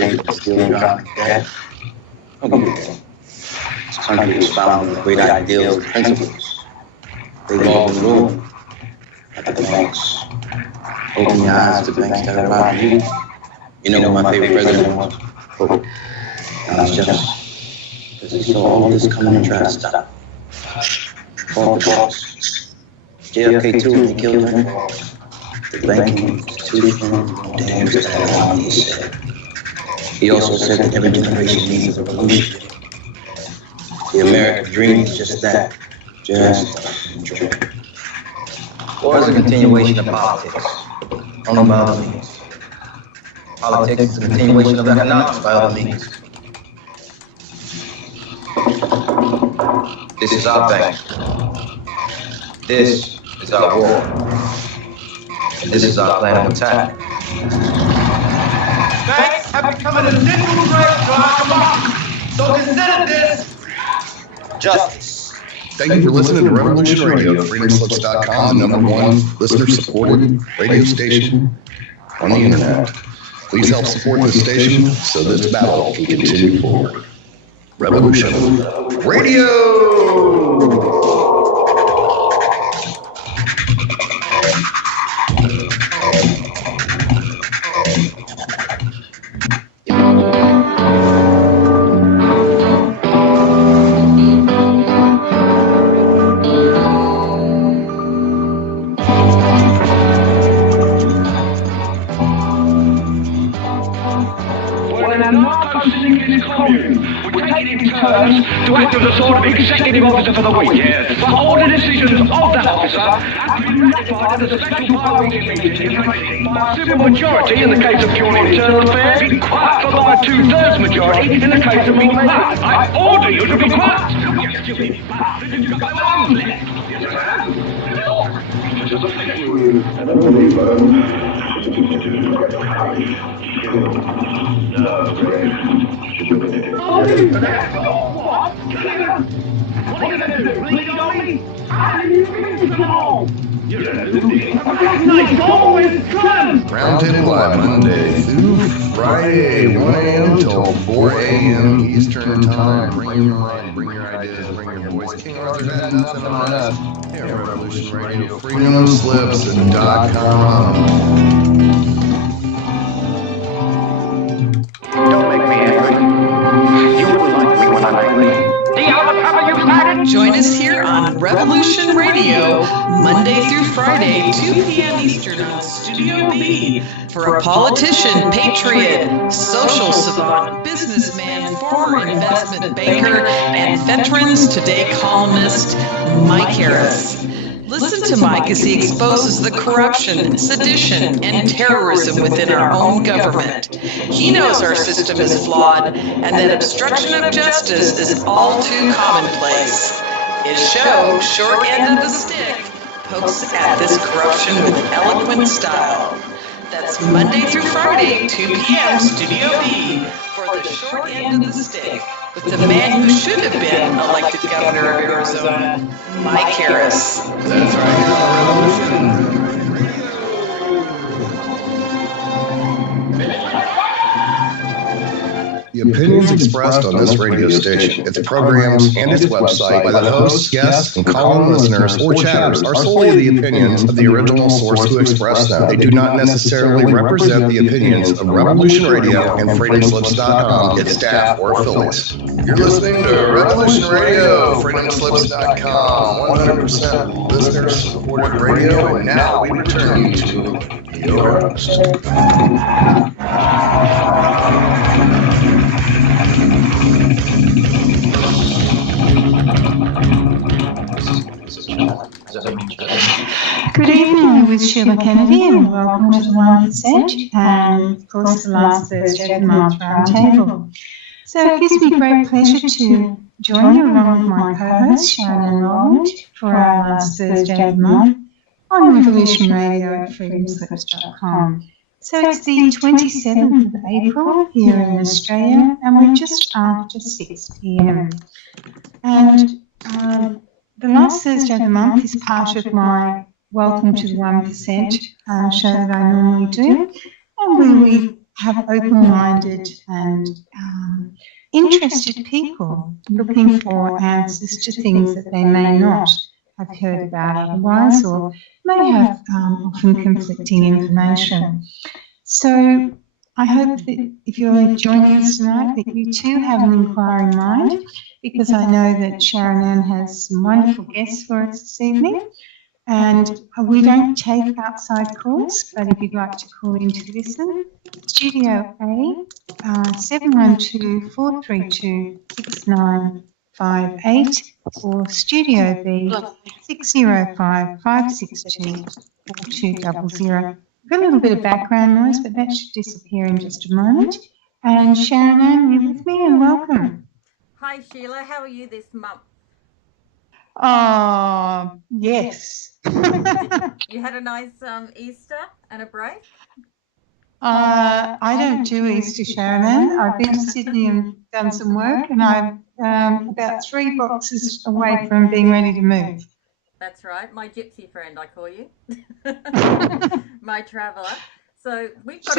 paper to steal and drop dead. This country was founded with great ideals and principles. They law and rule at the banks. Open your eyes to banks that rob you. You know what my favorite president was? And it's just because he saw all this coming and tried to stop. Fought the boss. JFK too, when he killed him. The banking institution, damn, just had what he said. He also said that every generation needs a revolution. The American dream is just that, just a dream. War is a continuation of politics, only by other means. Politics is a continuation of economics by other means. This is our bank. This is our war. And this is our plan of attack. Banks have become an essential threat to our democracy. So consider this justice. Thank you for listening to Revolution Radio, freedomslips.com, the #1 listener-supported radio station on the internet. Please help support this station so this battle can continue forward. Revolution Radio! To act as a sort of executive officer for the week, yes. But all the decisions of that officer have to be ratified at the special powers meeting by a simple majority in the case of purely internal affairs, be quiet for by a 2/3 majority in the case of being quiet. I order you to be quiet. What are you going to do? Bleed on me? How do you mean to go? Roundtable Live Monday through Friday, 1 a.m. till 4 a.m. Eastern Time. Bring your mind, bring your ideas, bring your voice. King Arthur had nothing on us. Here at Revolution Radio, freedomslips.com. Don't make me angry. You wouldn't like me when I'm angry. Join us here on Revolution Radio, Monday through Friday, 2 p.m. Eastern on Studio B, for a politician, patriot, social savant, businessman, former investment banker, and Veterans Today columnist, Mike Harris. Listen to Mike as he exposes the corruption, sedition, and terrorism within our own government. He knows our system is flawed and that obstruction of justice is all too commonplace. His show, Short End of the Stick, pokes at this corruption with eloquent style. That's Monday through Friday, 2 p.m. Studio B, for the Short End of the Stick, with the man who should have been elected governor of Arizona, Mike Harris. That's right, Revolution. The opinions expressed on this radio station, its programs, and its website by the hosts, guests, and column listeners or chatters are solely the opinions of the original source who expressed them. They do not necessarily represent the opinions of Revolution Radio and freedomslips.com, its staff, or affiliates. You're listening to Revolution Radio, freedomslips.com, 100% listener-supported radio, and now we return you to your host. Good evening, with Sheila Kennedy, and welcome to the 1%, and of course the last Thursday of the month roundtable. So it gives me great pleasure to join you along with my co-host Sharon Ann Rowland for our last Thursday of the month on Revolution Radio at freedomslips.com. So it's the 27th of April here in Australia, and we're just after 6 p.m. And the last Thursday of the month is part of my Welcome to the 1% show that I normally do, and we have open-minded and interested people looking for answers to things that they may not have heard about otherwise, or may have often conflicting information. So I hope that if you're joining us tonight, that you too have an inquiring mind, because I know that Sharon Ann has some wonderful guests for us this evening. And we don't take outside calls, but if you'd like to call in to listen, Studio A, 712-432-6958, or Studio B, 605-562-4200. We've got a little bit of background noise, but that should disappear in just a moment. And Sharon Ann, you're with me, and welcome. Hi Sheila, how are you this month? Yes. You had a nice Easter and a break? I don't do Easter, Sharon Ann. I've been to Sydney and done some work, and I'm about 3 boxes away from being ready to move. That's right, my gypsy friend, I call you. My traveller. So we've got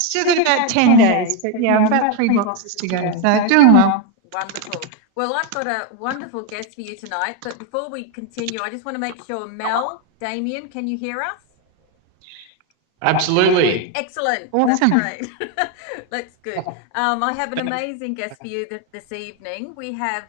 still got about 10 days, but yeah, about 3 boxes to go. So doing well. Wonderful. Well, I've got a wonderful guest for you tonight, but before we continue, I just want to make sure, Mel, Damien, can you hear us? Absolutely. Excellent. Awesome. That's great. That's good. I have an amazing guest for you this evening. We have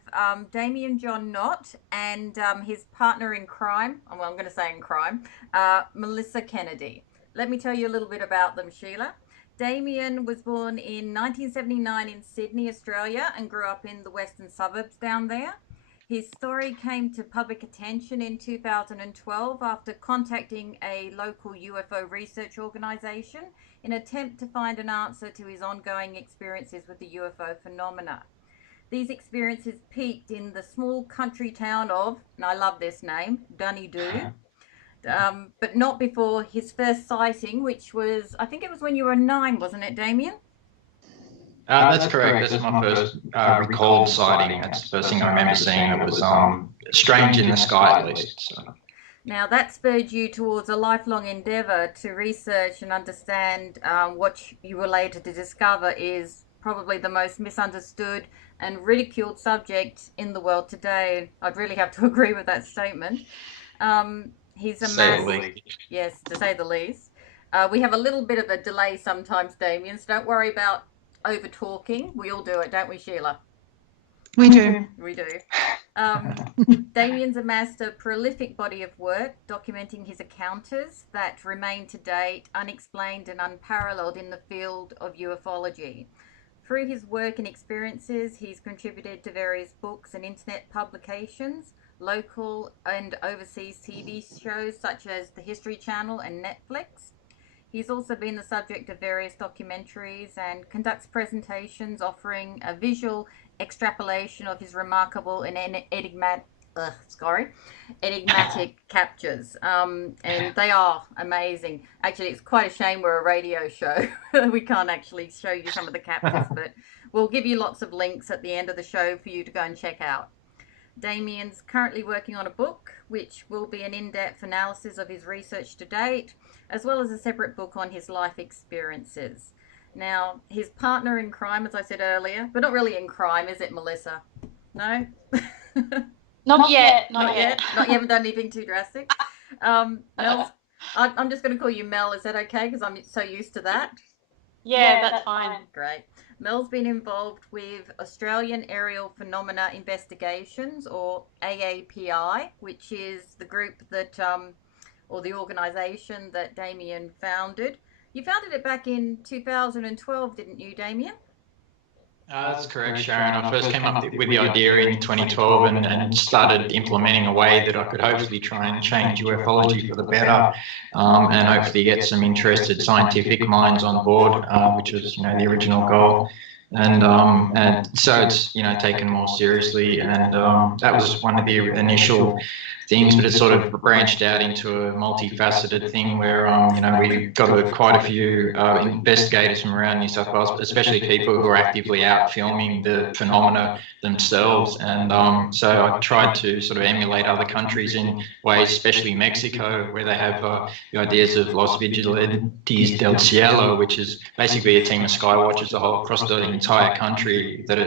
Damien John Nott and his partner in crime, well, I'm going to say in crime, Sheila Kennedy. Let me tell you a little bit about them, Sheila. Damien was born in 1979 in Sydney, Australia, and grew up in the western suburbs down there. His story came to public attention in 2012 after contacting a local UFO research organisation in an attempt to find an answer to his ongoing experiences with the UFO phenomena. These experiences peaked in the small country town of, and I love this name, Dunedoo, but not before his first sighting, which was, I think it was when you were 9, wasn't it, Damien? That's correct. That's my first recalled sighting. That's the first thing I remember seeing. It was strange in the sky, at least. So. Now, that spurred you towards a lifelong endeavour to research and understand what you were later to discover is probably the most misunderstood and ridiculed subject in the world today. I'd really have to agree with that statement. He's amassed, yes, to say the least. We have a little bit of a delay sometimes, Damien, so don't worry about over talking. We all do it, don't we, Sheila? We do. We do. Damien's amassed a prolific body of work documenting his encounters that remain to date unexplained and unparalleled in the field of ufology. Through his work and experiences, he's contributed to various books and internet publications, local and overseas TV shows such as the History Channel and Netflix. He's also been the subject of various documentaries and conducts presentations offering a visual extrapolation of his remarkable and enigmatic captures. And they are amazing. Actually, it's quite a shame we're a radio show. We can't actually show you some of the captures, but we'll give you lots of links at the end of the show for you to go and check out. Damien's currently working on a book, which will be an in-depth analysis of his research to date, as well as a separate book on his life experiences. Now, his partner in crime, as I said earlier, but not really in crime, is it, Melissa? No? Not yet. Not yet? You haven't done anything too drastic? I'm just going to call you Mel. Is that okay? Because I'm so used to that. Yeah, that's fine. Great. Mel's been involved with Australian Aerial Phenomena Investigations, or AAPI, which is the group that, or the organisation that Damien founded. You founded it back in 2012, didn't you, Damien? That's correct, Sharon. I first came up with the idea in 2012 and started implementing a way that I could hopefully try and change ufology for the better, and hopefully get some interested scientific minds on board, which was, the original goal. And so it's, taken more seriously, and that was one of the initial things, but it's sort of branched out into a multifaceted thing where, we've got quite a few investigators from around New South Wales, especially people who are actively out filming the phenomena themselves. And so I tried to sort of emulate other countries in ways, especially Mexico, where they have the ideas of Los Vigilantes del Cielo, which is basically a team of sky watchers across the entire country that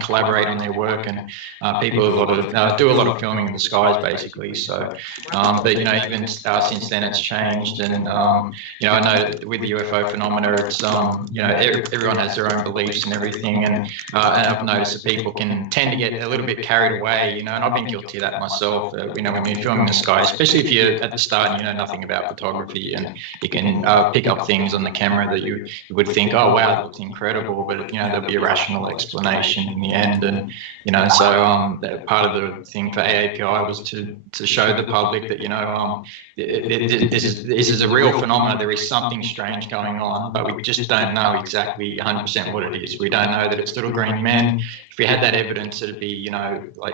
collaborate on their work, and people do a lot of filming in the skies, basically. So, but even since then it's changed, and I know with the UFO phenomena, it's everyone has their own beliefs and everything, and I've noticed that people can tend to get a little bit carried away, and I've been guilty of that myself. When you're filming the sky, especially if you're at the start and you know nothing about photography, and you can pick up things on the camera that you would think, oh wow, that looks incredible, but there'll be a rational explanation in the end. And so part of the thing for AAPI was to show the public that this is a real phenomenon. There is something strange going on, but we just don't know exactly 100% what it is. We don't know that it's little green men. If we had that evidence, it'd be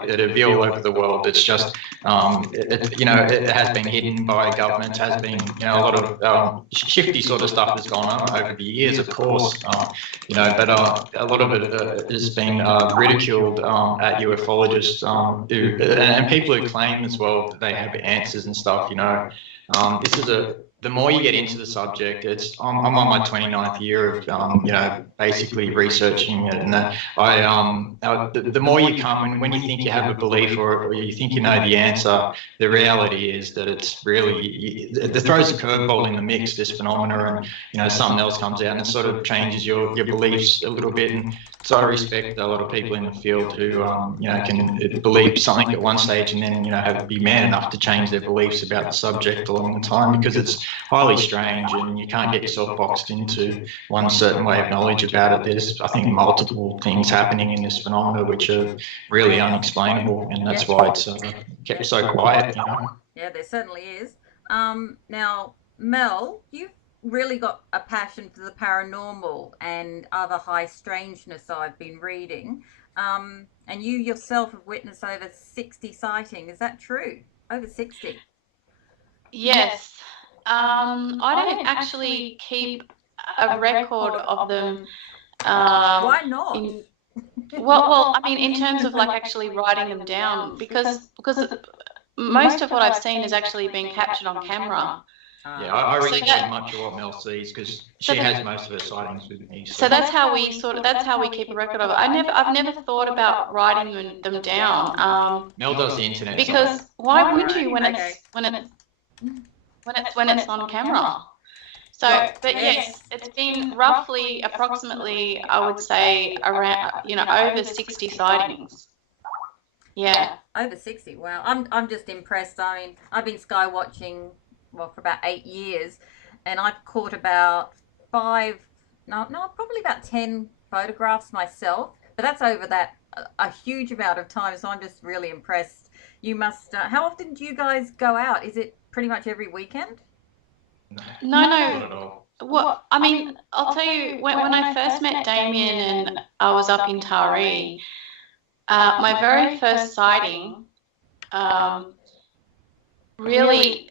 it'd be all over the world. It's just it has been hidden by governments. Has been a lot of shifty sort of stuff that's gone on over the years, of course. But a lot of it has been ridiculed at ufologists and people who claim as well that they have answers and stuff. This is the more you get into the subject, I'm on my 29th year of basically researching it, and the more you come, and when you think you have a belief or you think you know the answer, the reality is that it's really it throws a curveball in the mix, this phenomena, and something else comes out and it sort of changes your beliefs a little bit. And so I respect a lot of people in the field who can believe something at one stage and then be man enough to change their beliefs about the subject along the time, because it's highly strange and you can't get yourself boxed into one certain way of knowledge about it. There's, I think, multiple things happening in this phenomena which are really unexplainable, and that's why it's kept so quiet. Yeah, there certainly is. Now, Mel, you've really got a passion for the paranormal and other high strangeness I've been reading. And you yourself have witnessed over 60 sightings. Is that true? Over 60? Yes. I don't actually keep a record of them. Why not? In terms of actually writing them down, because most of what I've seen is actually being captured on camera. Yeah, I record much of what Mel sees because she has most of her sightings with me. So that's how we keep a record of it. I've never thought about writing them down. Mel does the internet. Because why would you when it's on camera? So, but yes, it's been approximately, I would say, around over 60 sightings. Yeah. Over 60. Wow. I'm just impressed. I mean, I've been sky watching for about 8 years, and I've caught about probably about 10 photographs myself, but that's over a huge amount of time, so I'm just really impressed. You must, how often do you guys go out? Is it pretty much every weekend? No. Not at all. Well, I mean, I'll tell you, when I first met Damien and I was up in Taree, my very first sighting really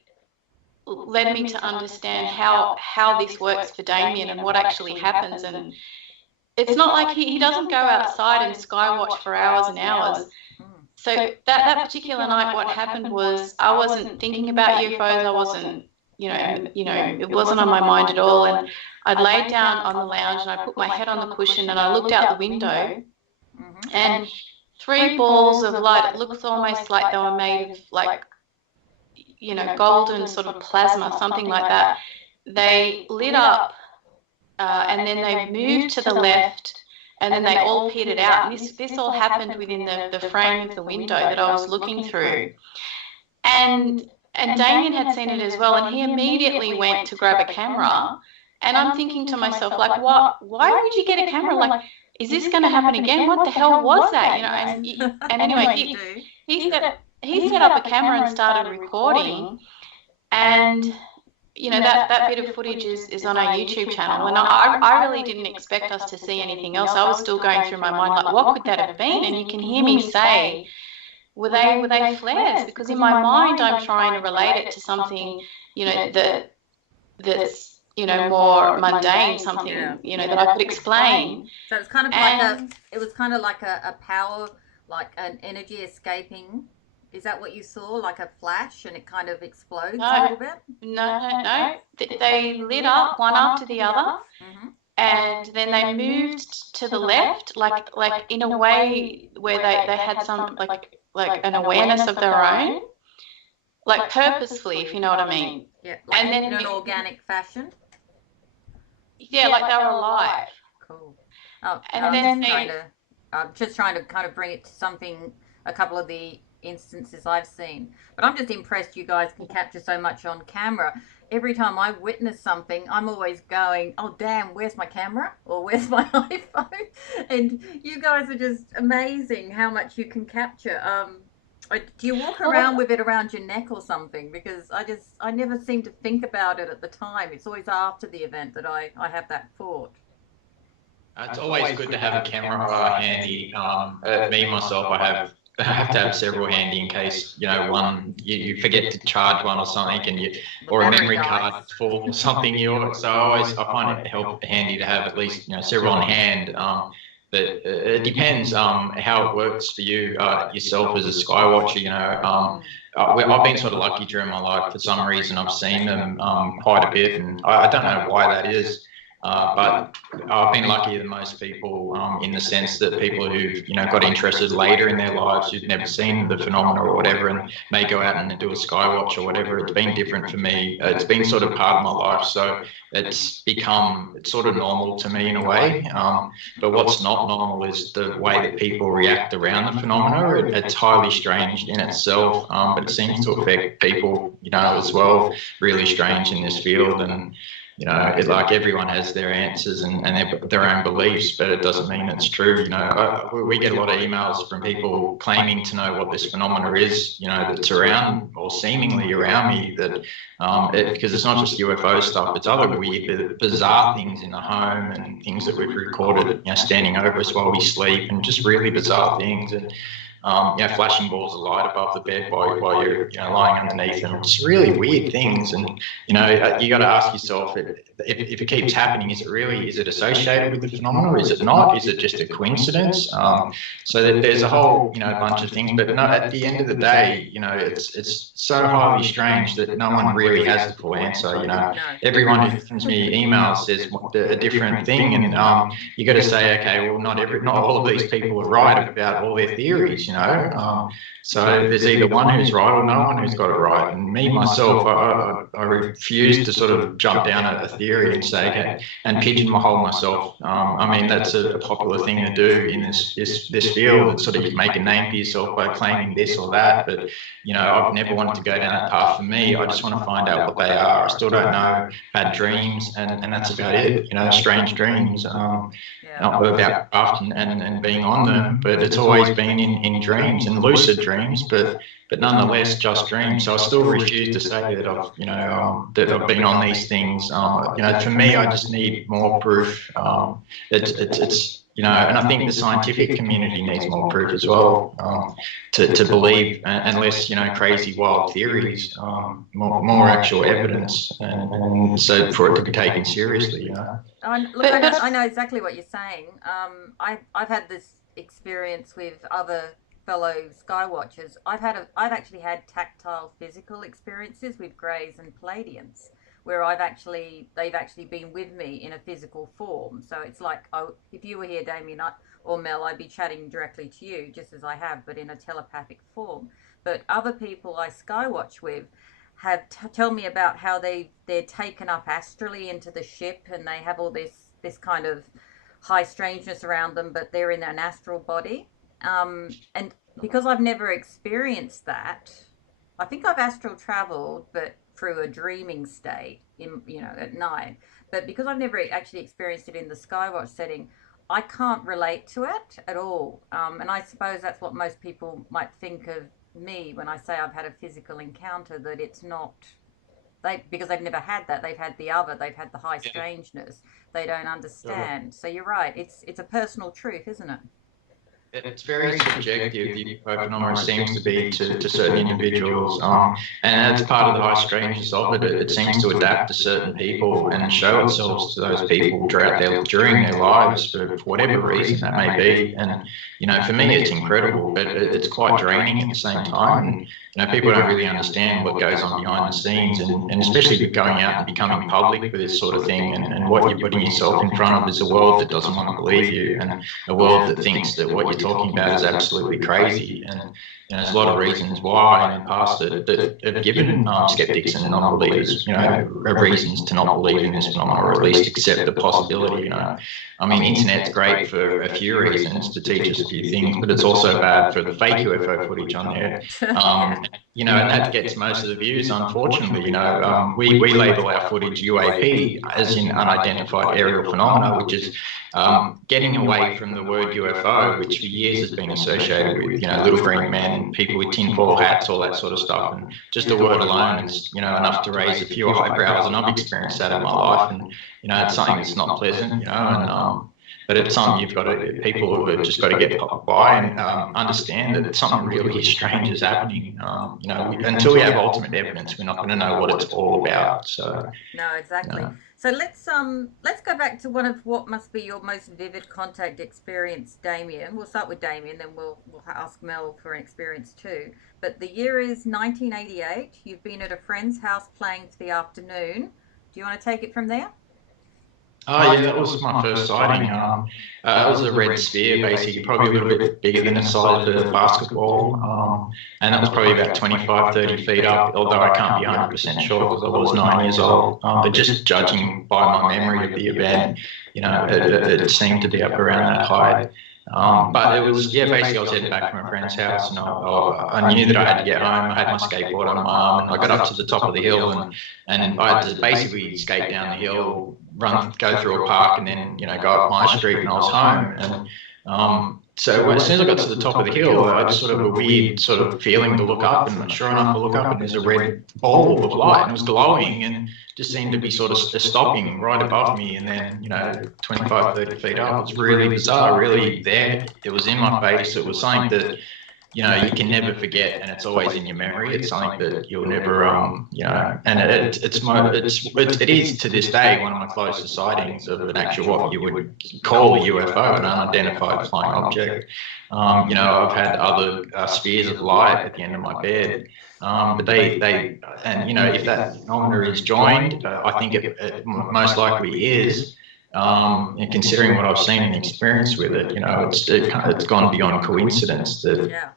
led me to understand how this works for Damien and what actually happens. And it's not like he doesn't go outside and sky watch for hours and hours. So that particular night, what happened was I wasn't thinking about UFOs. I wasn't, it wasn't on my mind at all. And I'd laid down on the lounge and I put my head on the cushion and I looked out the window, and 3 balls of light. It looks almost like they were made of golden sort of plasma, something like that. They lit up and then they moved to the left, and then they all petered out. And this all happened within the frame of the window that I was looking through. And Damien had seen it as well, and he immediately went to grab a camera. And I'm thinking to myself, why would you get a camera? Is this going to happen again? What the hell was that? And anyway, he set up a camera and started recording, and that bit of footage is on our YouTube channel. And I really didn't expect us to see anything else. I was still going through my mind what could that have been? And you can hear me say were they flares? Because in my mind, I'm trying to relate it to something, you know, that's, you know, more mundane, something, you know, that I could explain. So it's kind of like a power, like an energy escaping. Is that what you saw, like a flash, and it kind of explodes a little bit? No. They lit up one after the other, and then they moved to the left, like in a way where they had some like an awareness of their own, like purposefully, if you know what I mean. Yeah, like and then in an organic fashion. Yeah, like they were alive. Cool. Oh, and then I'm just trying to kind of bring it to something, a couple of the instances I've seen. But I'm just impressed you guys can capture so much on camera. Every time I witness something, I'm always going, oh, damn, where's my camera? Or where's my iPhone? And you guys are just amazing how much you can capture. Do you walk around with it around your neck or something? Because I never seem to think about it at the time. It's always after the event that I have that thought. It's always good to have a camera handy. Me, myself, I have to have several handy in case, you know, one, you forget to charge one or something, and or a memory card is full or something. So I find it handy to have at least, you know, several on hand. But it depends how it works for you yourself as a sky watcher. You know, I've been sort of lucky during my life. For some reason, I've seen them quite a bit, and I don't know why that is. But I've been luckier than most people in the sense that people who've, you know, got interested later in their lives, who've never seen the phenomena or whatever, and may go out and do a sky watch or whatever. It's been different for me. It's been sort of part of my life, so it's sort of normal to me in a way. But what's not normal is the way that people react around the phenomena. It's highly strange in itself, but it seems to affect people, you know, as well. Really strange in this field. And you know, like everyone has their answers and their own beliefs, but it doesn't mean it's true. You know, we get a lot of emails from people claiming to know what this phenomena is, you know, that's around or seemingly around me, that because it's not just UFO stuff, it's other weird, bizarre things in the home and things that we've recorded, you know, standing over us while we sleep, and just really bizarre things. And you know, flashing balls of light above the bed while you're, you know, lying underneath them. It's really weird things, and you know, you got to ask yourself, if it keeps happening, is it associated with the phenomena, or is it not? Is it just a coincidence? So there's a whole, you know, bunch of things. But no, at the end of the day, you know, it's so highly strange that no one really has the full answer. You know, everyone who sends me emails says a different thing, and you got to say, okay, well, not all of these people are right about all their theories. You know, so there's either one who's right or no one who's got it right. And me, myself, I refuse to sort of jump down a theory and say, okay, and pigeonhole myself. I mean, that's a popular thing to do in this field, and sort of make a name for yourself by claiming this or that. But, you know, I've never wanted to go down that path. For me, I just want to find out what they are. I still don't know. Had dreams, and that's about it. You know, strange dreams. Not about craft and being on them, but it's always been in dreams and lucid dreams, but nonetheless just dreams. So I still refuse to say that I've, you know, that I've been on these things. You know, for me, I just need more proof. It's you know, and I think the scientific community needs more proof as well, to believe, and less, you know, crazy wild theories, more actual evidence, and so for it to be taken seriously, you know. I know exactly what you're saying. I've had this experience with other fellow sky watchers. I've actually had tactile physical experiences with Greys and Palladians, where they've actually been with me in a physical form. So it's like, oh, if you were here, Damien or Mel, I'd be chatting directly to you, just as I have, but in a telepathic form. But other people I skywatch with have tell me about how they're taken up astrally into the ship, and they have all this kind of high strangeness around them, but they're in an astral body. And because I've never experienced that, I think I've astral traveled, but through a dreaming state, you know, at night. But because I've never actually experienced it in the skywatch setting, I can't relate to it at all. And I suppose that's what most people might think of me when I say I've had a physical encounter, that it's not because they've never had that. They've had the other. They've had the high strangeness. They don't understand. So you're right. It's a personal truth, isn't it? it's very subjective. The phenomena seems to be to certain individuals, and that's part of the high strangeness of it. It seems to adapt to certain people and show itself to those people during their lives for whatever reason that may be. And for me, it's incredible, but it's quite draining at the same time. And people don't really understand what goes on behind the scenes, and especially with going out and becoming public with this sort of thing, and what you're putting yourself in front of is a world that doesn't want to believe you, and a world that thinks that what you're talking about is absolutely crazy. And there's a lot of reasons why in the past that have given skeptics and non-believers, reasons to not believe in this phenomenon, or at least accept the possibility. I mean, internet's great for a few reasons, to teach us a few things, but it's also bad for the fake UFO footage on there. And that gets most of the views, unfortunately. We label our footage UAP, as in unidentified aerial phenomena, which is getting away from the word UFO, which for years has been associated with, little green men, people with tinfoil hats, all that sort of stuff. And just the word alone is, enough to raise a few eyebrows. And I've experienced that in my life. And, it's something that's not pleasant, but it's something people have just got to get by and understand that it's something really strange is happening. Until we have ultimate evidence, we're not going to know what it's all about. So no, exactly. So let's go back to one of what must be your most vivid contact experience, Damien. We'll start with Damien, then we'll ask Mel for an experience too. But the year is 1988. You've been at a friend's house playing for the afternoon. Do you want to take it from there? Oh, yeah, that was my first sighting. It was a red sphere, basically, probably a little bit bigger than the size of a basketball. And that was probably about 25, 30 feet up, although I can't be 100% sure because I was 9 years old. But just judging by my memory of the event, it seemed to be up around that height. But it was, basically I was heading back from a friend's house, and I knew that I had to get home. I had my skateboard on my arm, and I got up to the top of the hill, and I had to basically skate down the hill, go through a park, and then, go up my street, and I was home. And so as soon as I got to the top of the hill, I just sort of a weird sort of feeling to look up, and sure enough, I look up, and there's a red ball of light, and it was glowing, and just seemed to be sort of stopping right above me, and then 25, 30 feet up. It was really bizarre, really there. It was in my face. It was something that you can never forget, and it's always in your memory. It's something that you'll never and it is to this day one of my closest sightings of an actual, what you would call a UFO, an unidentified flying object. I've had other spheres of light at the end of my bed. But they if that phenomena is joined, I think it most likely is. And considering what I've seen and experienced with it, it's gone beyond coincidence that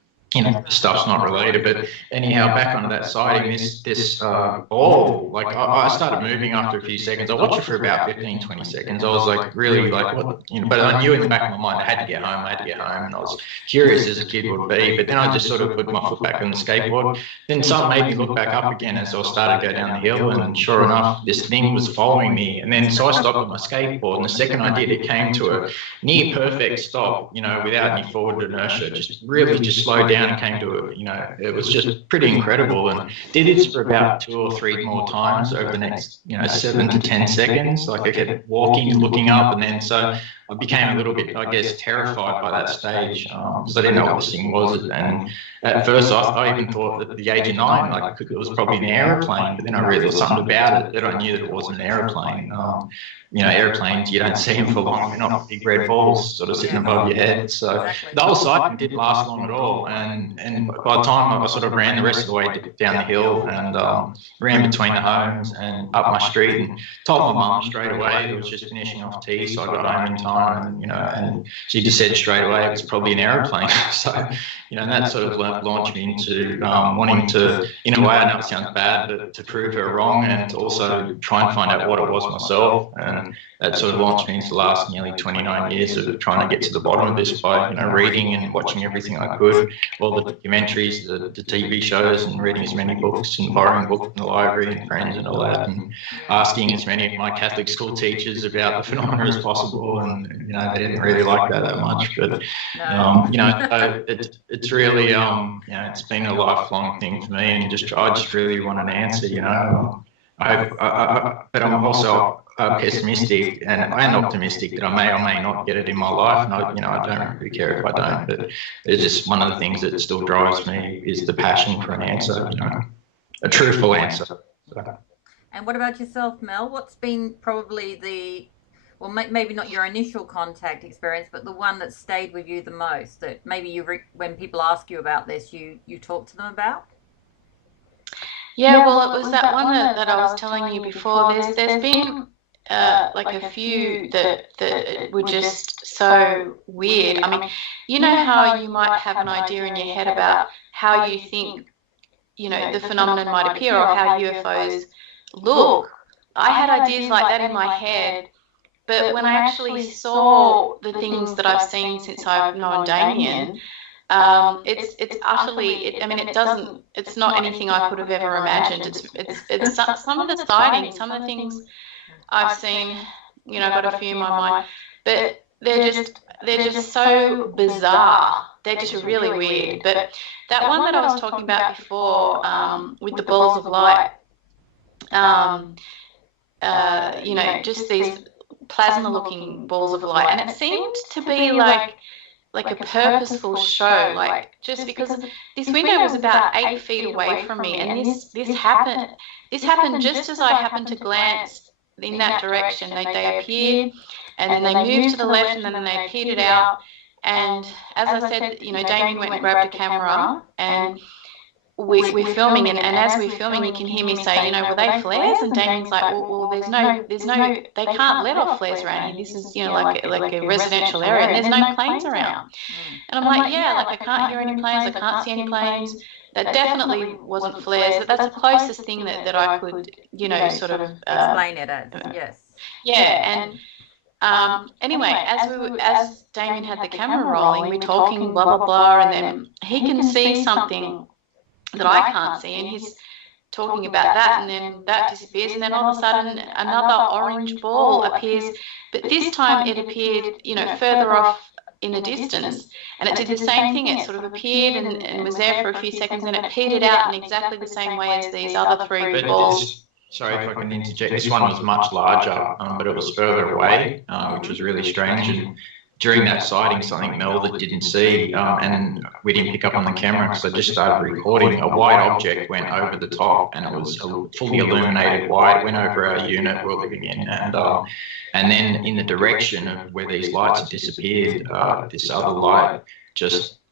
stuff's not related. But anyhow, back onto that sighting, this ball, like I started moving after a few seconds. I watched it for about 15, 20 seconds. I was like, really, like, what? But I knew in the back of my mind I had to get home, and I was curious as a kid would be. But then I just sort of put my foot back on the skateboard. Then something made me look back up again as I started to go down the hill, and sure enough, this thing was following me. And then so I stopped with my skateboard, and the second I did, it came to a near perfect stop, without any forward inertia, just slowed down and came to a, it was just pretty incredible, and did this for about 2 or 3 more times over the next 7 to 10 seconds. Like I kept walking, looking up, and then so I became a little bit, I guess, terrified by that stage because I didn't know what this thing was. And at first I even thought that at the age of 9, like it was probably an aeroplane, but then I realized something about it that I knew that it wasn't an aeroplane. Airplanes, you don't see them for long. They're not big red balls sort of sitting above your head. So the whole sighting didn't last long at all. And by the time I sort of ran the rest of the way down the hill and ran between the homes and up my street and told my mum straight away. It was just finishing off tea, so I got home in time. And she just said straight away it was probably an aeroplane. So and that sort of launched me into wanting to, in a way, I know it sounds bad, but to prove her wrong and to also try and find out what it was myself. And that sort of launched me into the last nearly 29 years of trying to get to the bottom of this by reading and watching everything I could, all the documentaries, the TV shows, and reading as many books and borrowing books from the library and friends and all that, and asking as many of my Catholic school teachers about the phenomena as possible. And they didn't really like that much, but it's really it's been a lifelong thing for me, and I just really want an answer. But I'm also pessimistic and optimistic that I may or may not get it in my life, and I don't really care if I don't. But it's just one of the things that still drives me is the passion for an answer, a truthful answer. So. And what about yourself, Mel? What's been probably maybe not your initial contact experience, but the one that stayed with you the most, that maybe when people ask you about this, you talk to them about? Yeah, well, it was that one that I was telling you before. There's been like a few that were just so weird. I mean, you know how you might have an idea in your head about how you think, the phenomenon might appear or how UFOs look. I had ideas like that in my head, but when I actually saw the things that I've seen since I've known Damien, it's utterly. It's not anything I could have ever imagined. It's some of the sightings, some of the things I've seen. I've got a few in my mind, but they're just so bizarre. They're just really weird. But that one that I was talking about before, with the balls of light, just these plasma-looking balls of light, and it seemed to be like a purposeful show, just because this window was about 8 feet away from me, and this happened just as I happened to glance in that direction. They appeared, and then they moved to the left, and then they petered out. And as I said, Damien went and grabbed a camera, and we're filming, and as we're filming, you can hear me say, were they flares? And Damien's like, well, there's no, they can't let off flares around here. This is, like a residential area, and there's no planes around. And I'm like, yeah, I can't hear any planes, I can't see any planes. That definitely wasn't flares, but that's the closest thing that I could, sort of explain it as, yes. Yeah, and anyway, as Damien had the camera rolling, we're talking blah blah blah, and then he can see something that I can't see, and he's talking about that, and then that disappears, and then all of a sudden another orange ball appears, but this time it appeared, further off in the distance, and it did the same thing. It sort of appeared and was there for a few seconds, and it petered out in exactly the same way as these other three balls. Sorry if I can interject. This one was much larger, but it was further away, which was really strange. And during that sighting, something Mel that didn't see, and we didn't pick up on the camera because I just started recording. A white object went over the top, and it was a fully illuminated white. It went over our unit we're living in, and then in the direction of where these lights had disappeared, this other light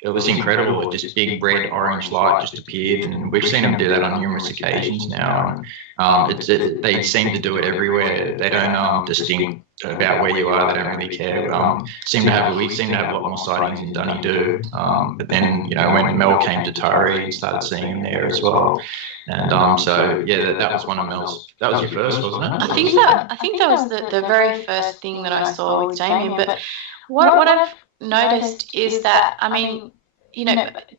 it was incredible. This big red orange light just appeared, and we've seen them do that on numerous occasions now. They seem to do it everywhere. They don't distinct about where you are. They don't really care. We seem to have a lot more sightings in Dunny do. But then, when Mel came to Tyree, and started seeing them there as well. And so yeah, that was one of Mel's. That was your first, wasn't it? I think that was the very first thing that I saw with Damien. But what I've noticed is that,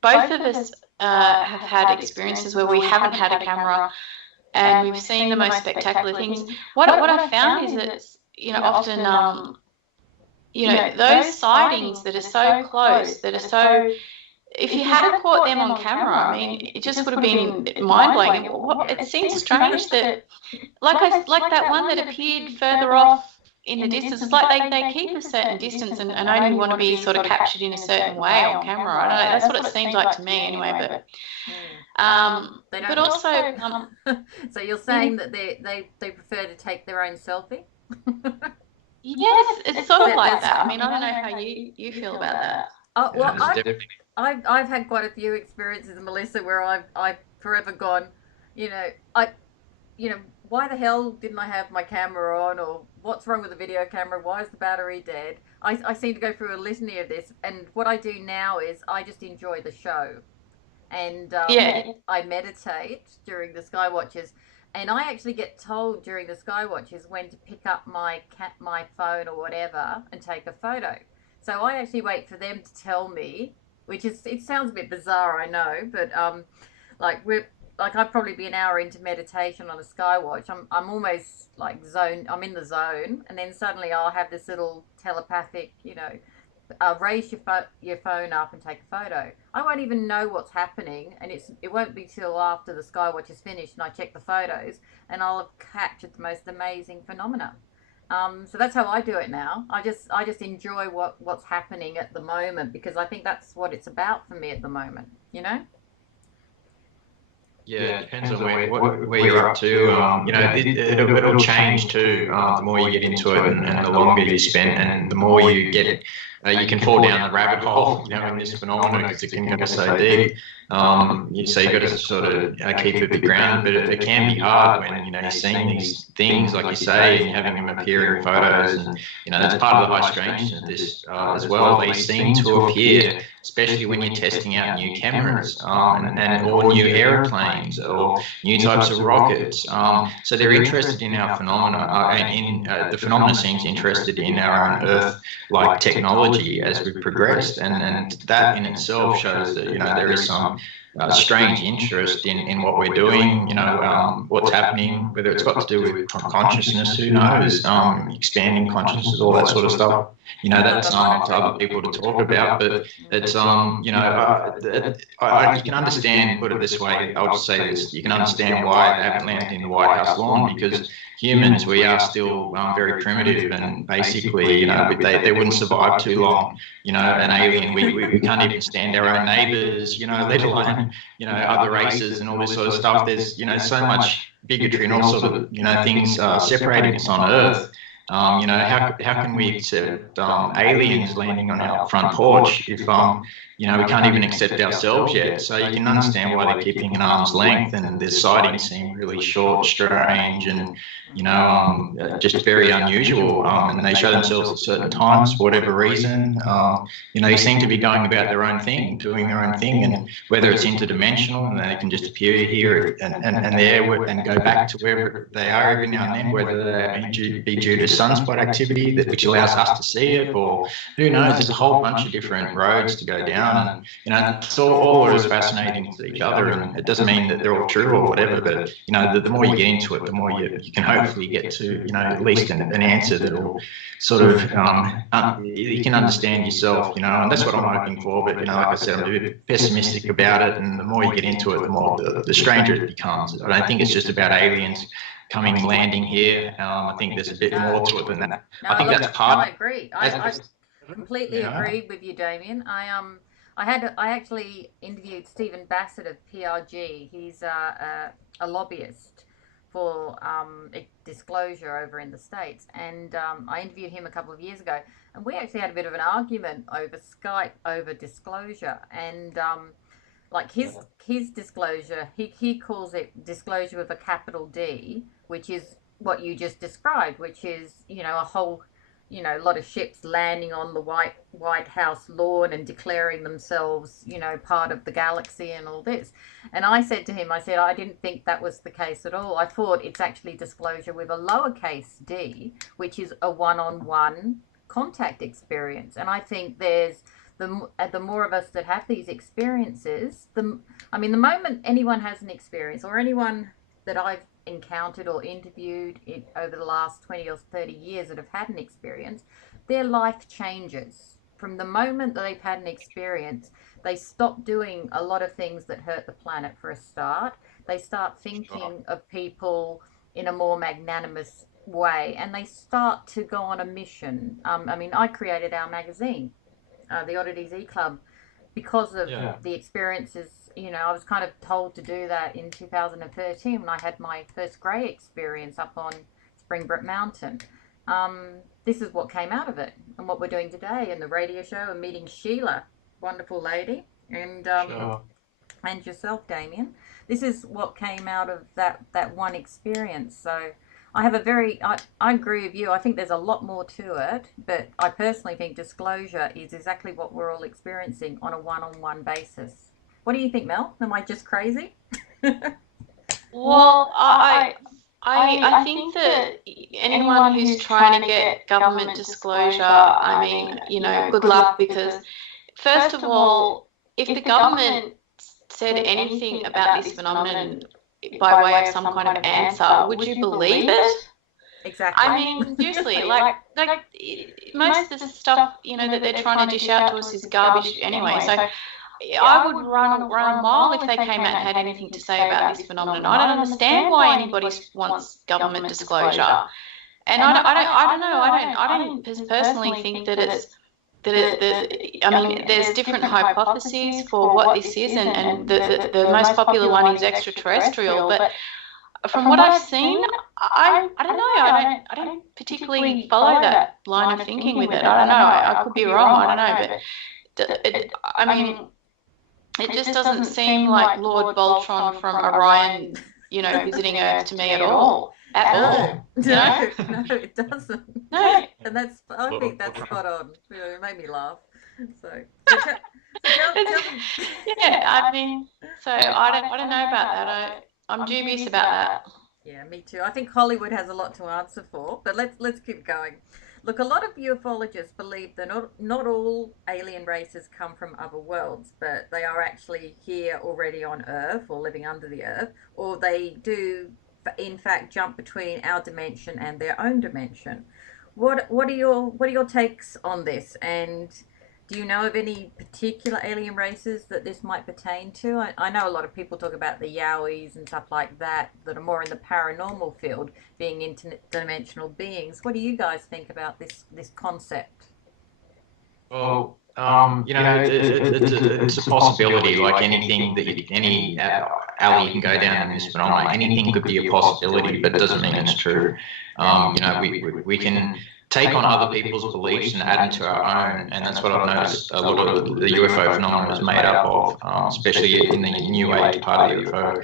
both of us have had experiences where we haven't had a camera and we've seen the most spectacular things. What I found is that, often, those sightings that are so close, that are so, if you had caught them on camera, it just would have been mind-blowing. It seems strange that, like that one that appeared further off in the distance, it's like they keep a certain distance and only want to be sort of captured in a certain way on camera. I don't know, that's what it seems like to me anyway. But also, so you're saying that they prefer to take their own selfie? Yes, it's sort of like that. I don't know how you feel about that. Oh, well, I've had quite a few experiences, Melissa, where I've forever gone, why the hell didn't I have my camera on, or what's wrong with the video camera? Why is the battery dead? I seem to go through a litany of this, and what I do now is I just enjoy the show, and I meditate during the sky watches, and I actually get told during the sky watches when to pick up my phone or whatever and take a photo. So I actually wait for them to tell me, it sounds a bit bizarre, I know, but I'd probably be an hour into meditation on a sky watch. I'm almost I'm in the zone, and then suddenly I'll have this little telepathic, raise your phone up and take a photo. I won't even know what's happening, and it won't be till after the sky watch is finished and I check the photos, and I'll have captured the most amazing phenomena. So that's how I do it now. I just enjoy what's happening at the moment, because I think that's what it's about for me at the moment, you know? Yeah, it depends on where you're up to. It'll change too. The more you get into it, and the longer you spend, and the more you get, you can fall down the rabbit hole, in this phenomenon, because it can go so deep. So you've got to sort of keep it bit grounded, but it can be hard when you're seeing these things, like you say, and you're having them appear in photos, and that's part of the high strangeness of this as well. They seem to appear, especially when you're testing out new cameras or new airplanes or new types of rockets. So they're interested in our phenomena. The phenomena seems interested in our own Earth-like technology as we progressed, and that in itself shows that there is some strange interest in what we're doing, what's happening, whether it's got to do with consciousness, who knows, expanding consciousness, all that sort of stuff. That's up to other people to talk about, but it's, you can understand, put it this way, I'll just say this, you can understand why they haven't landed in the White House lawn, because humans, we are still very primitive, and basically, they wouldn't survive too long. An alien, we can't even stand our own neighbours, let alone, other races and all this sort of stuff. There's, so much bigotry and all sort of, things separating us on Earth. How can we accept aliens landing on our front porch if, we can't even accept ourselves yet? So you can understand why they're keeping an arm's length, and their sightings seem really short, strange, and, just very unusual. And they show themselves at certain times for whatever reason. They seem to be going about their own thing, doing their own thing, and whether it's interdimensional, and they can just appear here and there and go back to wherever they are every now and then, whether they be due to sunspot activity, which allows us to see it, or who knows, there's a whole bunch of different roads to go down, and it's all as fascinating to each other, and it doesn't mean that they're all true or whatever, but the more you get into it, the more you can hopefully get to at least an answer that will sort of you can understand yourself, and that's what I'm hoping for. But like I said, I'm a bit pessimistic about it, and the more you get into it, the more the stranger it becomes. I don't think it's just about aliens coming and landing here. I think there's a bit more to it than that. No, I think that's part. I agree. I completely agree with you, Damien. I actually interviewed Stephen Bassett of PRG. He's a lobbyist for disclosure over in the States, and I interviewed him a couple of years ago, and we actually had a bit of an argument over Skype over disclosure, and like his disclosure, he calls it disclosure with a capital D, which is what you just described, which is a whole a lot of ships landing on the White House lawn and declaring themselves, part of the galaxy and all this. And I said to him, I didn't think that was the case at all. I thought it's actually disclosure with a lowercase d, which is a one-on-one contact experience. And I think there's the more of us that have these experiences, the moment anyone has an experience, or anyone that I've encountered or interviewed over the last 20 or 30 years that have had an experience, their life changes. From the moment that they've had an experience, they stop doing a lot of things that hurt the planet for a start. They start thinking of people in a more magnanimous way, and they start to go on a mission. I created our magazine, the Oddities E-Club, because of the experiences. I was kind of told to do that in 2013 when I had my first grey experience up on Springbrook Mountain. This is what came out of it, and what we're doing today, and the radio show, and meeting Sheila, wonderful lady, and and yourself, Damien. This is what came out of that one experience. So I have I agree with you. I think there's a lot more to it, but I personally think disclosure is exactly what we're all experiencing on a one-on-one basis. What do you think, Mel? Am I just crazy? Well, I think that anyone who's trying to get government disclosure, good luck, because first of all, if the government said anything about this phenomenon by way of some kind of answer, would you believe it? Exactly. Seriously, like most of the stuff, that they're trying to dish out to us is garbage anyway. So I would run a mile if they came out and had anything to say about this phenomenon. I don't understand why anybody wants government disclosure. And I don't know. I don't personally think that I mean, there's different hypotheses for what this is, and the most popular one is extraterrestrial. But from what I've seen, I don't know. I don't particularly follow that line of thinking with it. I don't know. I could be wrong. I don't know. But I mean, it just doesn't seem like Lord Voltron from Orion, visiting Earth to me at all. No, You know? no, it doesn't. No. And I think that's spot on. It made me laugh. So, Yeah, I mean, so I don't know about that. I'm dubious about that. Yeah, me too. I think Hollywood has a lot to answer for, but let's keep going. Look, a lot of ufologists believe that not all alien races come from other worlds, but they are actually here already on Earth or living under the Earth, or they do in fact jump between our dimension and their own dimension. What are your takes on this? And do you know of any particular alien races that this might pertain to? I know a lot of people talk about the Yowies and stuff like that are more in the paranormal field, being interdimensional beings. What do you guys think about this concept? Well, it's a possibility, like anything any alley you can go down in this phenomenon. Anything could be a possibility, but it doesn't mean it's true. We can take on other people's beliefs and add them to our own, and that's what I've noticed a lot of the UFO phenomena is made up of, especially in the New Age part of the UFO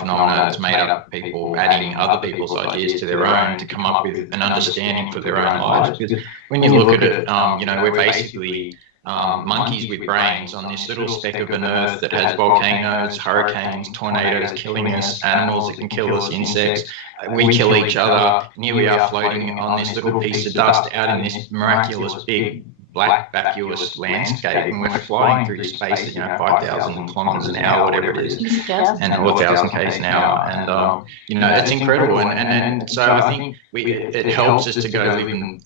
phenomena. It's made up of people adding other people's ideas to their own to come up with an understanding for their own lives. Because when you look at it, we're basically monkeys with brains on this little speck of an earth that has volcanoes, hurricanes, tornadoes killing us, animals that can kill us, insects. We kill each other, and here we are floating on this little piece of dust out in this miraculous big black vacuous landscape, and we're flying through space at 5,000 kilometers an hour, whatever it is, and or 1,000 km an hour, and it's incredible, and so I think it helps us to go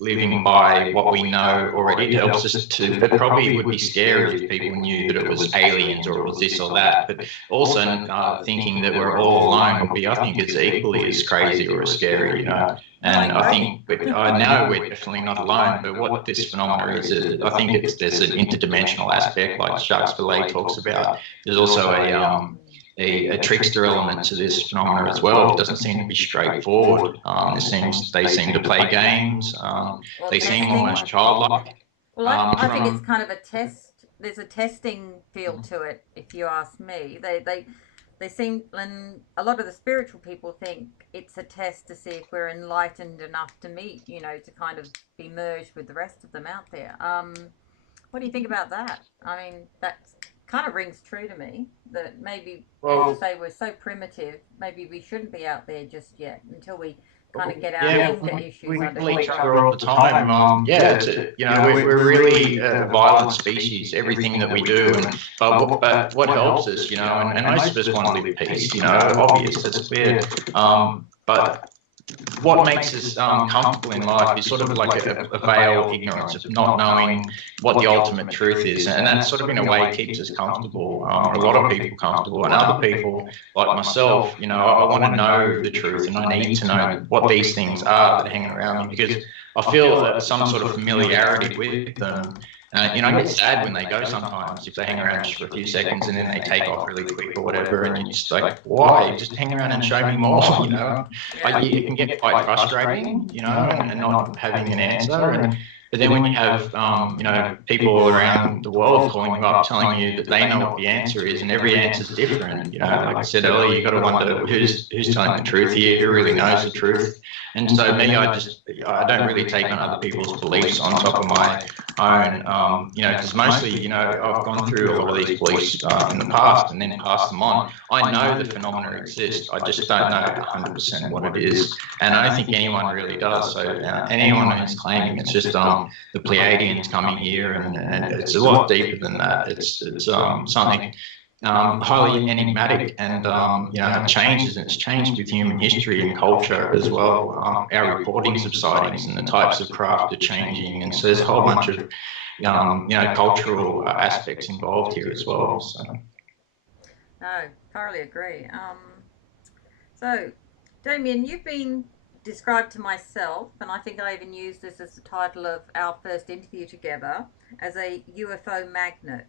living by what we know already. It helps us to. It probably would be scary if people knew that it was aliens or it was this or that, but also thinking that we're all alone would be, I think, it's equally as crazy or as scary, And I think I know we're definitely not alone, but what this phenomenon is, I think there's an interdimensional aspect, like Jacques Vallée talks about. There's also a trickster element to this phenomenon as well. It doesn't seem to be straightforward. They seem to play games. They seem almost childlike. Well, I think it's kind of a test. There's a testing feel to it, if you ask me. They seem, and a lot of the spiritual people think it's a test to see if we're enlightened enough to meet, to kind of be merged with the rest of them out there. What do you think about that? I mean, that kind of rings true to me, that maybe, as you say, we're so primitive, maybe we shouldn't be out there just yet until we kind of get our anger issues we under kill each control. other all the time. We're really a violent species. Everything that we do, but what helps us, and most of us want to live in peace. Obvious, it's clear. But what makes us comfortable in life is sort of like a veil of ignorance of not knowing what the ultimate truth is, and that sort of in a way keeps us comfortable, a lot of people comfortable, and other people like myself, I want to know the truth, and I need to know what these things are that are hanging around me, because I feel some sort of familiarity with them. I get sad when they go sometimes, if they hang around just for a few seconds and then they take off really quick or whatever, and you're just like, why? Just hang around and show me more, It can get quite frustrating, and not having an answer. But then when you have, people around the world calling you up, telling you that they know what the answer is, and every answer is different. Like I said earlier, you've got to wonder who's telling the truth here, who really knows the truth. And so me, I don't really take on other people's beliefs on top of my own, because mostly, I've gone through a lot of these beliefs in the past and then passed them on. I know the phenomena exist. I just don't know 100% what it is. And I don't think anyone really does. So anyone who's claiming it's just the Pleiadians coming here, and it's a lot deeper than that. It's something highly enigmatic, and it changes, and it's changed with human history and culture as well. Our reportings of sightings and the types of craft are changing, and so there's a whole bunch of cultural aspects involved here as well. So. No, thoroughly agree. So, Damien, you've been described to myself, and I think I even used this as the title of our first interview together, as a UFO magnet.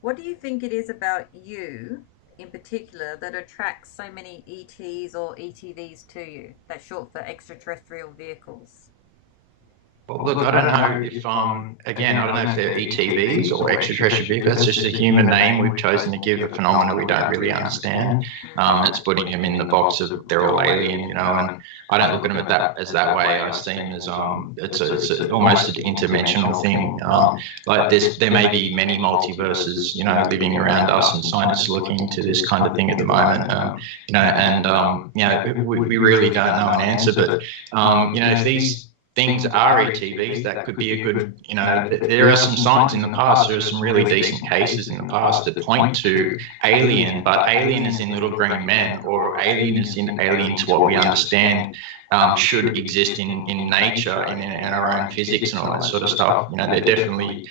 What do you think it is about you in particular that attracts so many ETs or ETVs to you? That's short for extraterrestrial vehicles. Well, look, I don't know if, again, I don't know if they're ETVs or extraterrestrial vehicles. That's just a human name we've chosen to give a phenomenon we don't really understand. It's putting them in the box of they're all alien, you know, and I don't look at them as that way. I see them as it's almost an interdimensional thing. Like there may be many multiverses, you know, living around us, and scientists are looking into this kind of thing at the moment, you know, and you know, we really don't know an answer. But you know, if these things are ETVs, that could be a good, you know, there are some signs in the past, there are some really decent cases in the past that point to alien, but alien is in little green men, or alien is in alien to what we understand should exist in nature and in our own physics and all that sort of stuff. You know, they definitely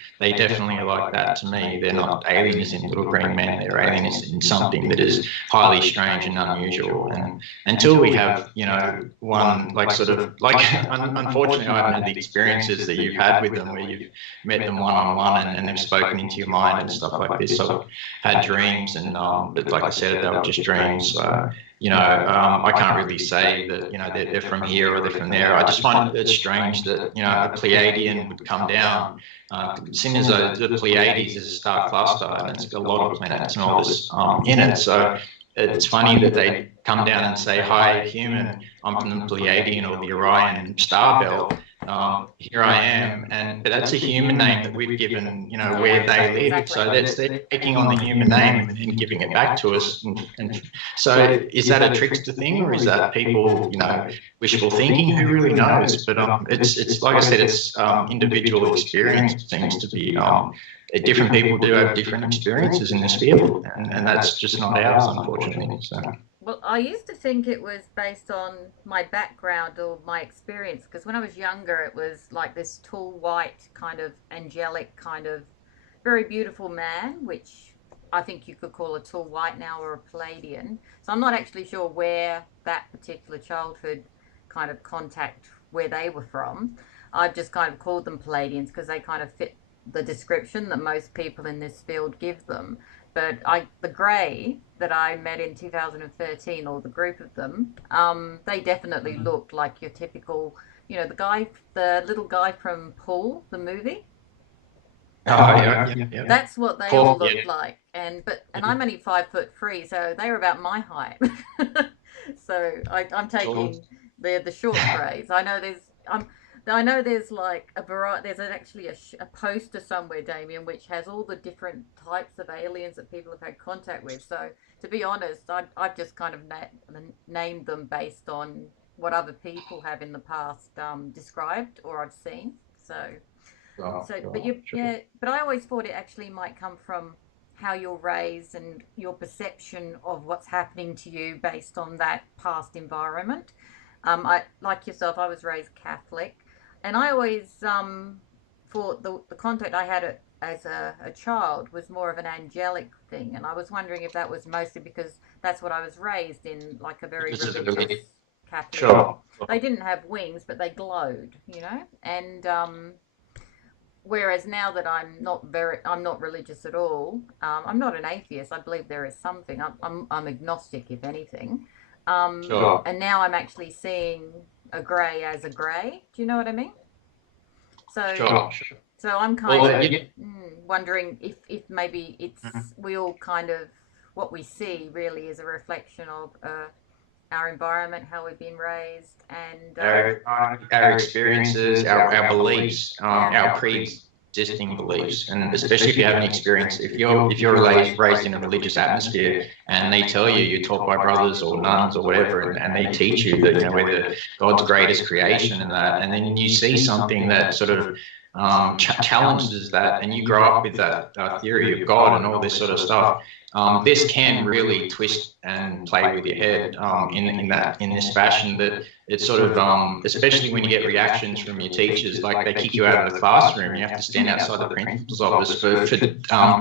are like that to me. They're not aliens in little green men, they're aliens in something that is highly strange and unusual. And until we have, you know, one, like sort of, like, unfortunately I haven't had the experiences that you've had with them, where you've met them one-on-one and they've spoken into your mind and stuff like this. I've had dreams, and but like I said, they were just dreams. You know, I can't really say that, you know, they're from here or they're from there. I just find it strange that, you know, a Pleiadian would come down. Seeing as though the Pleiades is a star cluster, and it's got a lot of planets and all this in it. So it's funny that they come down and say, "Hi, human, I'm from the Pleiadian or the Orion star belt. Here I am," but that's a human name that we've given, you know, where they live. So they're taking on the human name and giving it back to us. And so is that a trickster thing, or is that people, you know, wishful thinking? Who really knows? But it's like I said, it's individual experience seems to be. Different people do have different experiences in this field, and that's just not ours, unfortunately. So. Well, I used to think it was based on my background or my experience, because when I was younger, it was like this tall, white, kind of angelic, kind of very beautiful man, which I think you could call a tall white now, or a Pleiadian. So I'm not actually sure where that particular childhood kind of contact, where they were from. I've just kind of called them Pleiadians because they kind of fit the description that most people in this field give them. But the grey that I met in 2013, or the group of them, they definitely looked like your typical, you know, the little guy from Paul, the movie. Oh, yeah. That's what they all looked like. And I'm only 5'3", so they were about my height. So I'm taking the short greys. I know there's like a variety. There's actually a poster somewhere, Damien, which has all the different types of aliens that people have had contact with. So to be honest, I've just kind of named them based on what other people have in the past described or I've seen. But I always thought it actually might come from how you're raised and your perception of what's happening to you based on that past environment. Like yourself, I was raised Catholic. And I always thought the contact I had as a child was more of an angelic thing. And I was wondering if that was mostly because that's what I was raised in, like a very religious Catholic. Sure. They didn't have wings, but they glowed, you know. And whereas now that I'm not religious at all. I'm not an atheist. I believe there is something. I'm agnostic, if anything. Sure. And now I'm actually seeing a grey as a grey. Do you know what I mean? So, sure. So I'm kind of wondering if maybe it's we all kind of, what we see really is a reflection of our environment, how we've been raised, and our experiences, our beliefs, our pre-existing beliefs, and especially if you have an experience, if you're raised in a religious atmosphere and they tell you're taught by brothers or nuns or whatever, and they teach you that, you know, we're God's greatest creation and that, and then you see something that sort of challenges that, and you grow up with that theory of God and all this sort of stuff, this can really twist and play with your head in this fashion that it's sort of, especially when you get reactions from your teachers, like they kick you out of the classroom, you have to stand outside the principal's office for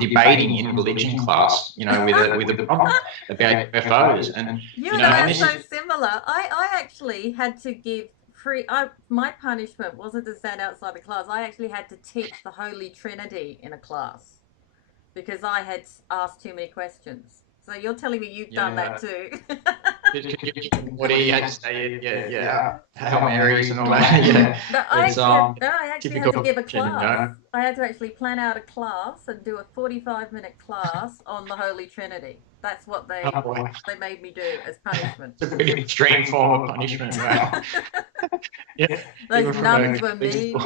debating in religion class, with a problem about UFOs. And you and I are so similar. I actually had to give my punishment wasn't to stand outside the class. I actually had to teach the Holy Trinity in a class because I had asked too many questions. So you're telling me you've done that too? What do you had to say? Yeah. Hail Marys and all that. Yeah. No, I actually had to give a class. I had to actually plan out a class and do a 45-minute class on the Holy Trinity. That's what they made me do as punishment. It's a pretty extreme form of punishment, right? Yeah. Those nuns were mean.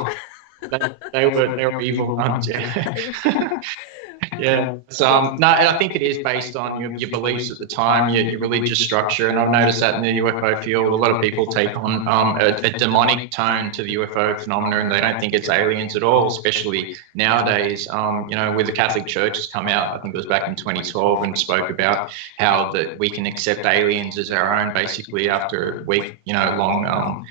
They were evil nuns, yeah. Yeah. So no, I think it is based on your beliefs at the time, your religious structure, and I've noticed that in the UFO field, a lot of people take on a demonic tone to the UFO phenomena, and they don't think it's aliens at all. Especially nowadays, with the Catholic Church has come out, I think it was back in 2012, and spoke about how that we can accept aliens as our own, basically after a week, long.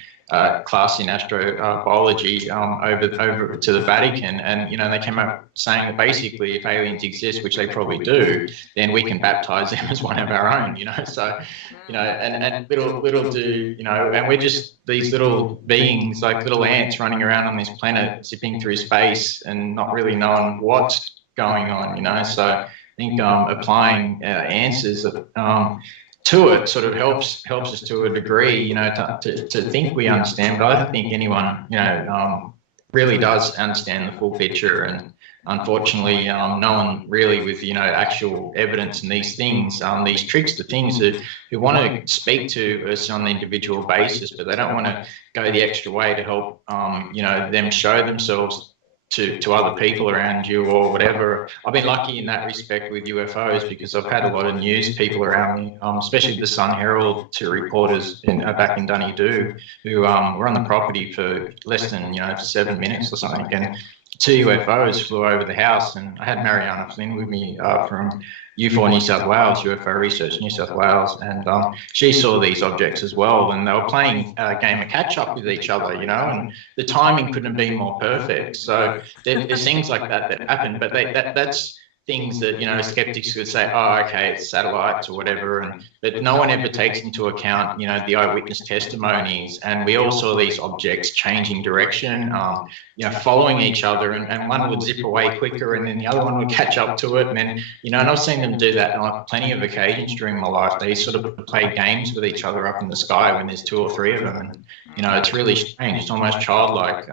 Class in astrobiology over to the Vatican, and they came up saying that basically if aliens exist, which they probably do, then we can baptize them as one of our own. So and little do and we're just these little beings, like little ants running around on this planet, zipping through space and not really knowing what's going on. So I think applying answers to it sort of helps us to a degree, to think we understand. But I don't think anyone, really does understand the full picture. And unfortunately, no one really with, actual evidence and these things, these tricks to things who want to speak to us on an individual basis, but they don't want to go the extra way to help, them show themselves to other people around you or whatever. I've been lucky in that respect with UFOs because I've had a lot of news people around me, especially the Sun Herald, to reporters back in Dunedoo who were on the property for less than 7 minutes or something, and 2 UFOs flew over the house. And I had Mariana Flynn with me from UFO New South Wales, UFO Research New South Wales, and she saw these objects as well, and they were playing a game of catch-up with each other, and the timing couldn't have been more perfect. So there's things like that happen, but that's things that skeptics would say, oh, okay, it's satellites or whatever, but no one ever takes into account the eyewitness testimonies. And we all saw these objects changing direction, following each other, and one would zip away quicker and then the other one would catch up to it. And then and I've seen them do that on plenty of occasions during my life. They sort of play games with each other up in the sky when there's 2 or 3 of them, and it's really strange. It's almost childlike.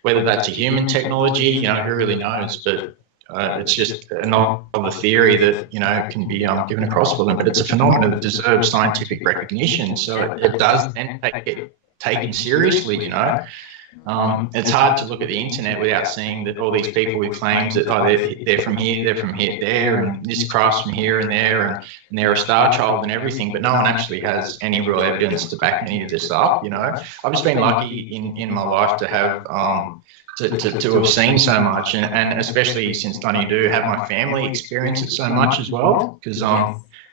Whether that's a human technology, who really knows, but it's just another theory that can be given across for them, but it's a phenomenon that deserves scientific recognition. So it does then get taken seriously. It's hard to look at the internet without seeing that all these people with claims that they're from here, there, and this craft's from here and there, and they're a star child and everything, but no one actually has any real evidence to back any of this up. I've just been lucky in my life to have to have seen so much, and especially since Dunedoo, have my family experience it so much as well, because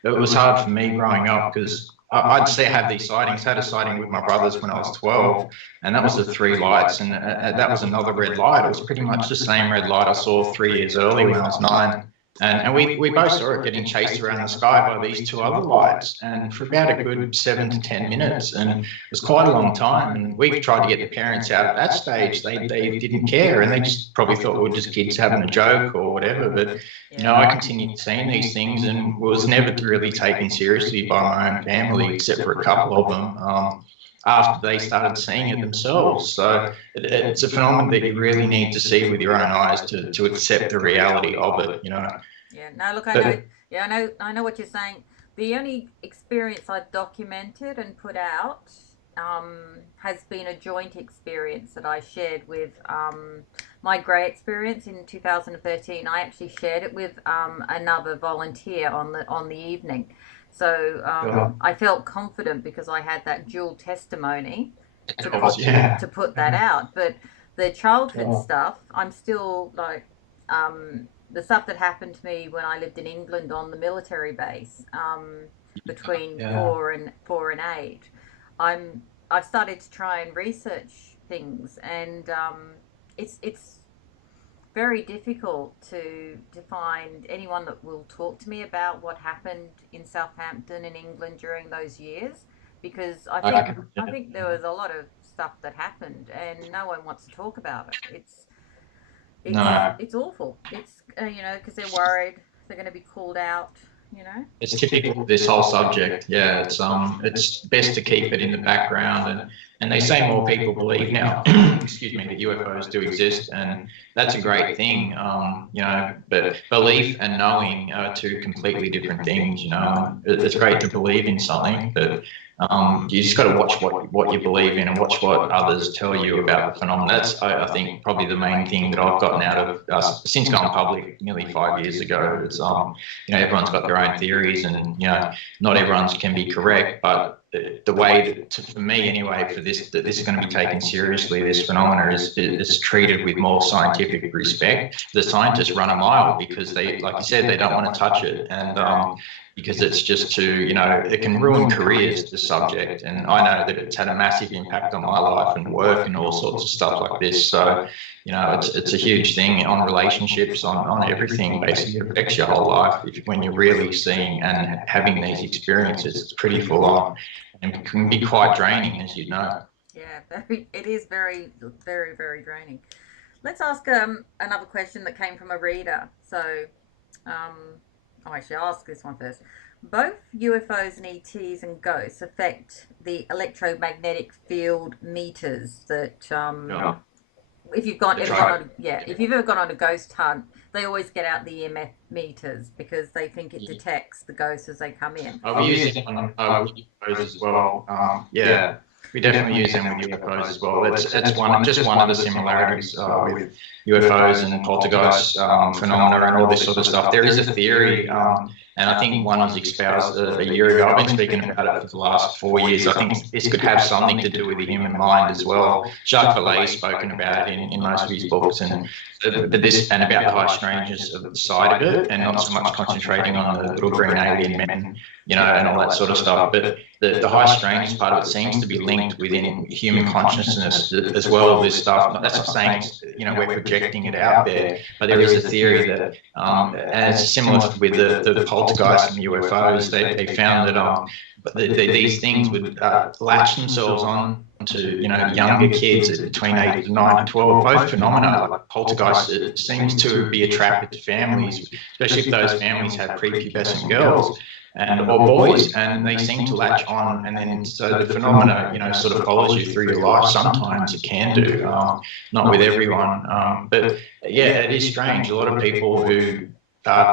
it was hard for me growing up, because I'd have these sightings. I had a sighting with my brothers when I was 12, and that was the 3 lights, and that was another red light. It was pretty much the same red light I saw 3 years earlier when I was 9. And we both saw it getting chased around the sky by these 2 other lights, and for about a good 7 to 10 minutes, and it was quite a long time. And we tried to get the parents out at that stage. They didn't care, and they just probably thought we were just kids having a joke or whatever. But I continued seeing these things and was never really taken seriously by my own family, except for a couple of them. After they started seeing it themselves. So it's a phenomenon that you really need to see with your own eyes to accept the reality of it, Yeah, no, look, I know what you're saying. The only experience I've documented and put out has been a joint experience that I shared with my grey experience in 2013. I actually shared it with another volunteer on the evening. So I felt confident because I had that dual testimony to put that out. But The childhood stuff, I'm still like, the stuff that happened to me when I lived in England on the military base, between 4 and 8. I've started to try and research things, and it's very difficult to find anyone that will talk to me about what happened in Southampton in England during those years, because I think there was a lot of stuff that happened and no one wants to talk about it. It's awful. It's because they're worried they're going to be called out. It's typical of this whole subject. Yeah, it's best to keep it in the background, and they say more people believe now, excuse me, that UFOs do exist, and that's a great thing. But belief and knowing are two completely different things. It's great to believe in something, but you just got to watch what you believe in and watch what others tell you about the phenomenon. That's, I think, probably the main thing that I've gotten out of since going public nearly 5 years ago. It's everyone's got their own theories, and not everyone's can be correct, but the way for me anyway, for this, that this is going to be taken seriously, this phenomena is treated with more scientific respect. The scientists run a mile because they, like you said, they don't want to touch it, and because it's just too, it can ruin careers, the subject. And I know that it's had a massive impact on my life and work and all sorts of stuff like this. So, it's a huge thing on relationships, on everything. Basically, it affects your whole life when you're really seeing and having these experiences. It's pretty full on and can be quite draining, as you know. Yeah, it is very, very, very draining. Let's ask another question that came from a reader. So, actually, I'll ask this one first. Both UFOs and ETs and ghosts affect the electromagnetic field meters that, if you've ever gone on a ghost hunt, they always get out the EMF meters because they think it detects the ghosts as they come in. We use it on UFOs as well. We definitely use them with UFOs as well. It's one of the similarities with UFOs and poltergeist phenomena and all this sort of stuff. There is a theory, and I think one was espoused a year ago. I've been speaking about it for the last 4 years. I think this could have something to do with the human mind as well. Jacques Vallée's spoken about it in most of his books, and about the high strangeness of the side of it, and not so much concentrating on the little green alien men, and all that sort of stuff. But the high strangeness part of it seems to be linked within human consciousness as well. This stuff. That's not saying we're projecting it out there, but there is a theory that, and it's similar with the poltergeist and UFOs. They found that these things would latch themselves on to younger kids between ages 9 and 12. Both phenomena, like poltergeist, it seems to be attracted to families, especially if those families have prepubescent girls or boys, and they seem to latch on, and then so the phenomena sort of follows you through your life. Sometimes it can do, not with everyone, but yeah, it is strange. A lot of people who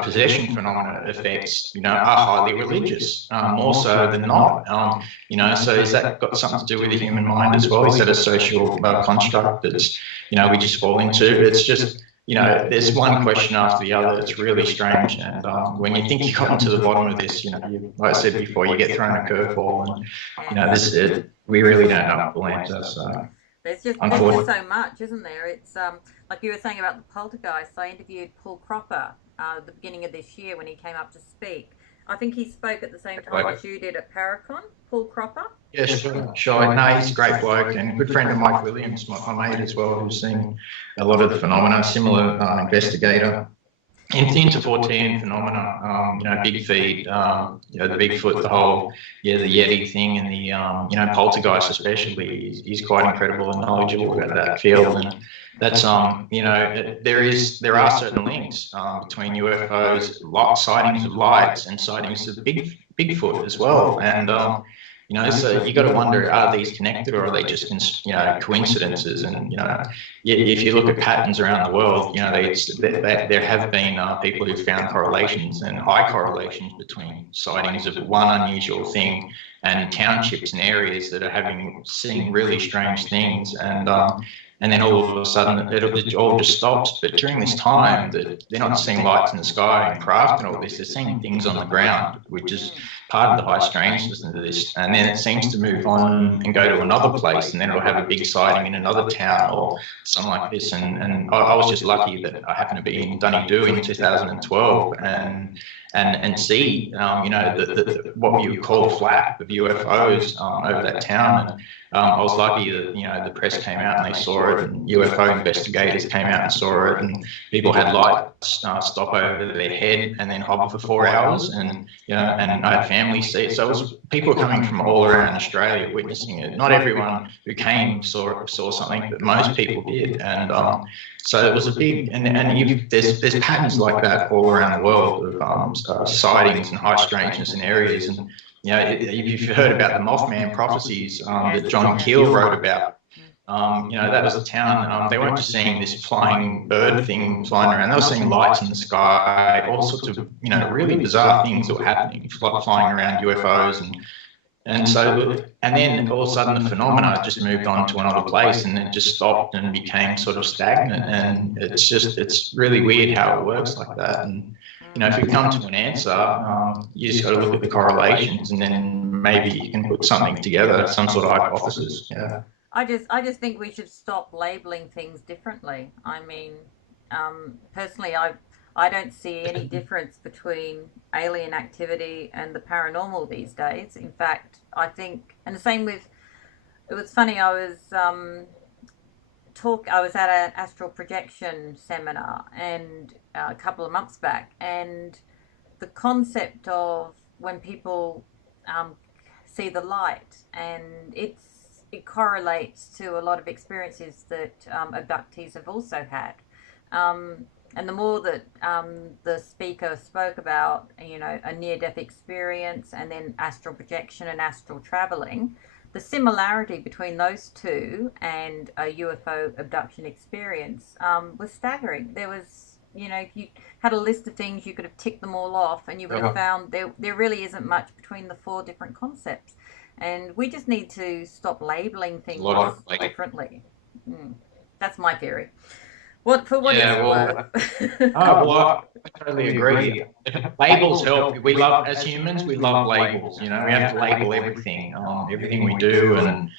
possession phenomena effects, are highly religious, more so than not. So is that got something to do with the human mind as well? Is that a social construct that's, we just fall into? It's just, there's one question after the other. It's really strange. And when you think you got to the bottom of this, like I said before, you get thrown a curveball, and, we really don't know the full answer. So there's just so much, isn't there? It's like you were saying about the poltergeist. I interviewed Paul Cropper at the beginning of this year when he came up to speak. I think he spoke at the same time as you did at Paracon, Paul Cropper. Yeah, sure. No, he's a great bloke and a good friend of Mike Williams, my mate as well, who's seen a lot of the phenomena, similar investigator. Into 14 phenomena, big feed, the Bigfoot, the whole, the Yeti thing, and the poltergeist especially, he's quite incredible and knowledgeable about that field. And that's, there are certain links between UFOs, sightings of lights, and sightings of Bigfoot as well. And so you got to wonder, are these connected, or are they just coincidences? And if you look at patterns around the world, there have been people who've found correlations and high correlations between sightings of one unusual thing and townships and areas that are seeing really strange things. And then all of a sudden it all just stops. But during this time, they're not seeing lights in the sky and craft and all this. They're seeing things on the ground, which is part of the high strangeness of this, and then it seems to move on and go to another place, and then it'll have a big sighting in another town or something like this. And I was just lucky that I happened to be in Dunedoo in 2012 and see, you know, what you would call a flap of UFOs over that town. And I was lucky that, you know, the press came out and they saw it, and UFO investigators came out and saw it, and people had lights stop over their head and then hover for 4 hours, and, you know, and I had family see it. So it was people coming from all around Australia witnessing it. Not everyone who came saw something, but most people did. And so it was a big, there's patterns like that all around the world of sightings and high strangeness in areas. And, you know, if you've heard about the Mothman prophecies that John Keel wrote about, you know, that was a town, they weren't just seeing this flying bird thing flying around, they were seeing lights in the sky, all sorts of, you know, really bizarre things that were happening, flying around UFOs. And so, and then all of a sudden the phenomena just moved on to another place, and it just stopped and became sort of stagnant. And it's really weird how it works like that. And, you know, if you come to an answer, you just got to look at the correlations, and then maybe you can put something together, some sort of hypothesis. Yeah. I just think we should stop labeling things differently. I mean, personally, I don't see any difference between alien activity and the paranormal these days. In fact, I think, and the same with, it was funny, I was at an astral projection seminar and a couple of months back, and the concept of when people see the light, and it correlates to a lot of experiences that abductees have also had. And the more that the speaker spoke about, you know, a near-death experience and then astral projection and astral traveling, the similarity between those two and a UFO abduction experience was staggering. There was, you know, if you had a list of things, you could have ticked them all off, and you would have found there really isn't much between the 4 different concepts. And we just need to stop labeling things differently. That's my theory. What it's worth. I totally agree. Labels help. We love, as humans, we love labels. You know, we have to label everything, everything we do, and,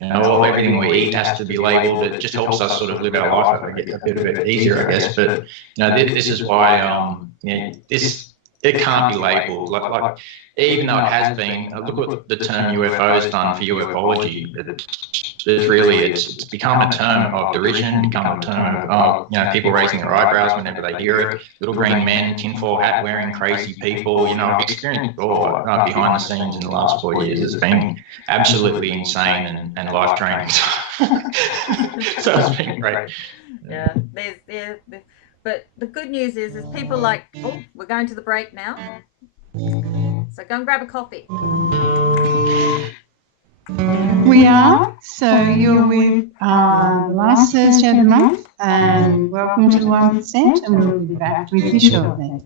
you know, everything we eat has to be labeled. It just helps us sort of live our life a bit easier, I guess. But, you know, this is why it can't be labeled. Like even though it has been, look what the term UFO has done for ufology. It's become a term of derision, become a term of, you know, people raising their eyebrows whenever they hear it. Little green men, tinfoil hat wearing crazy people. You know, I've experienced it all behind the scenes in the last 4 years. It's been absolutely insane and life training. So it's been great. Yeah, but the good news is people like, oh, we're going to the break now. So go and grab a coffee. We are. So you're with the last Thursday of the month, and welcome to the 1%, and we'll be back with you shortly.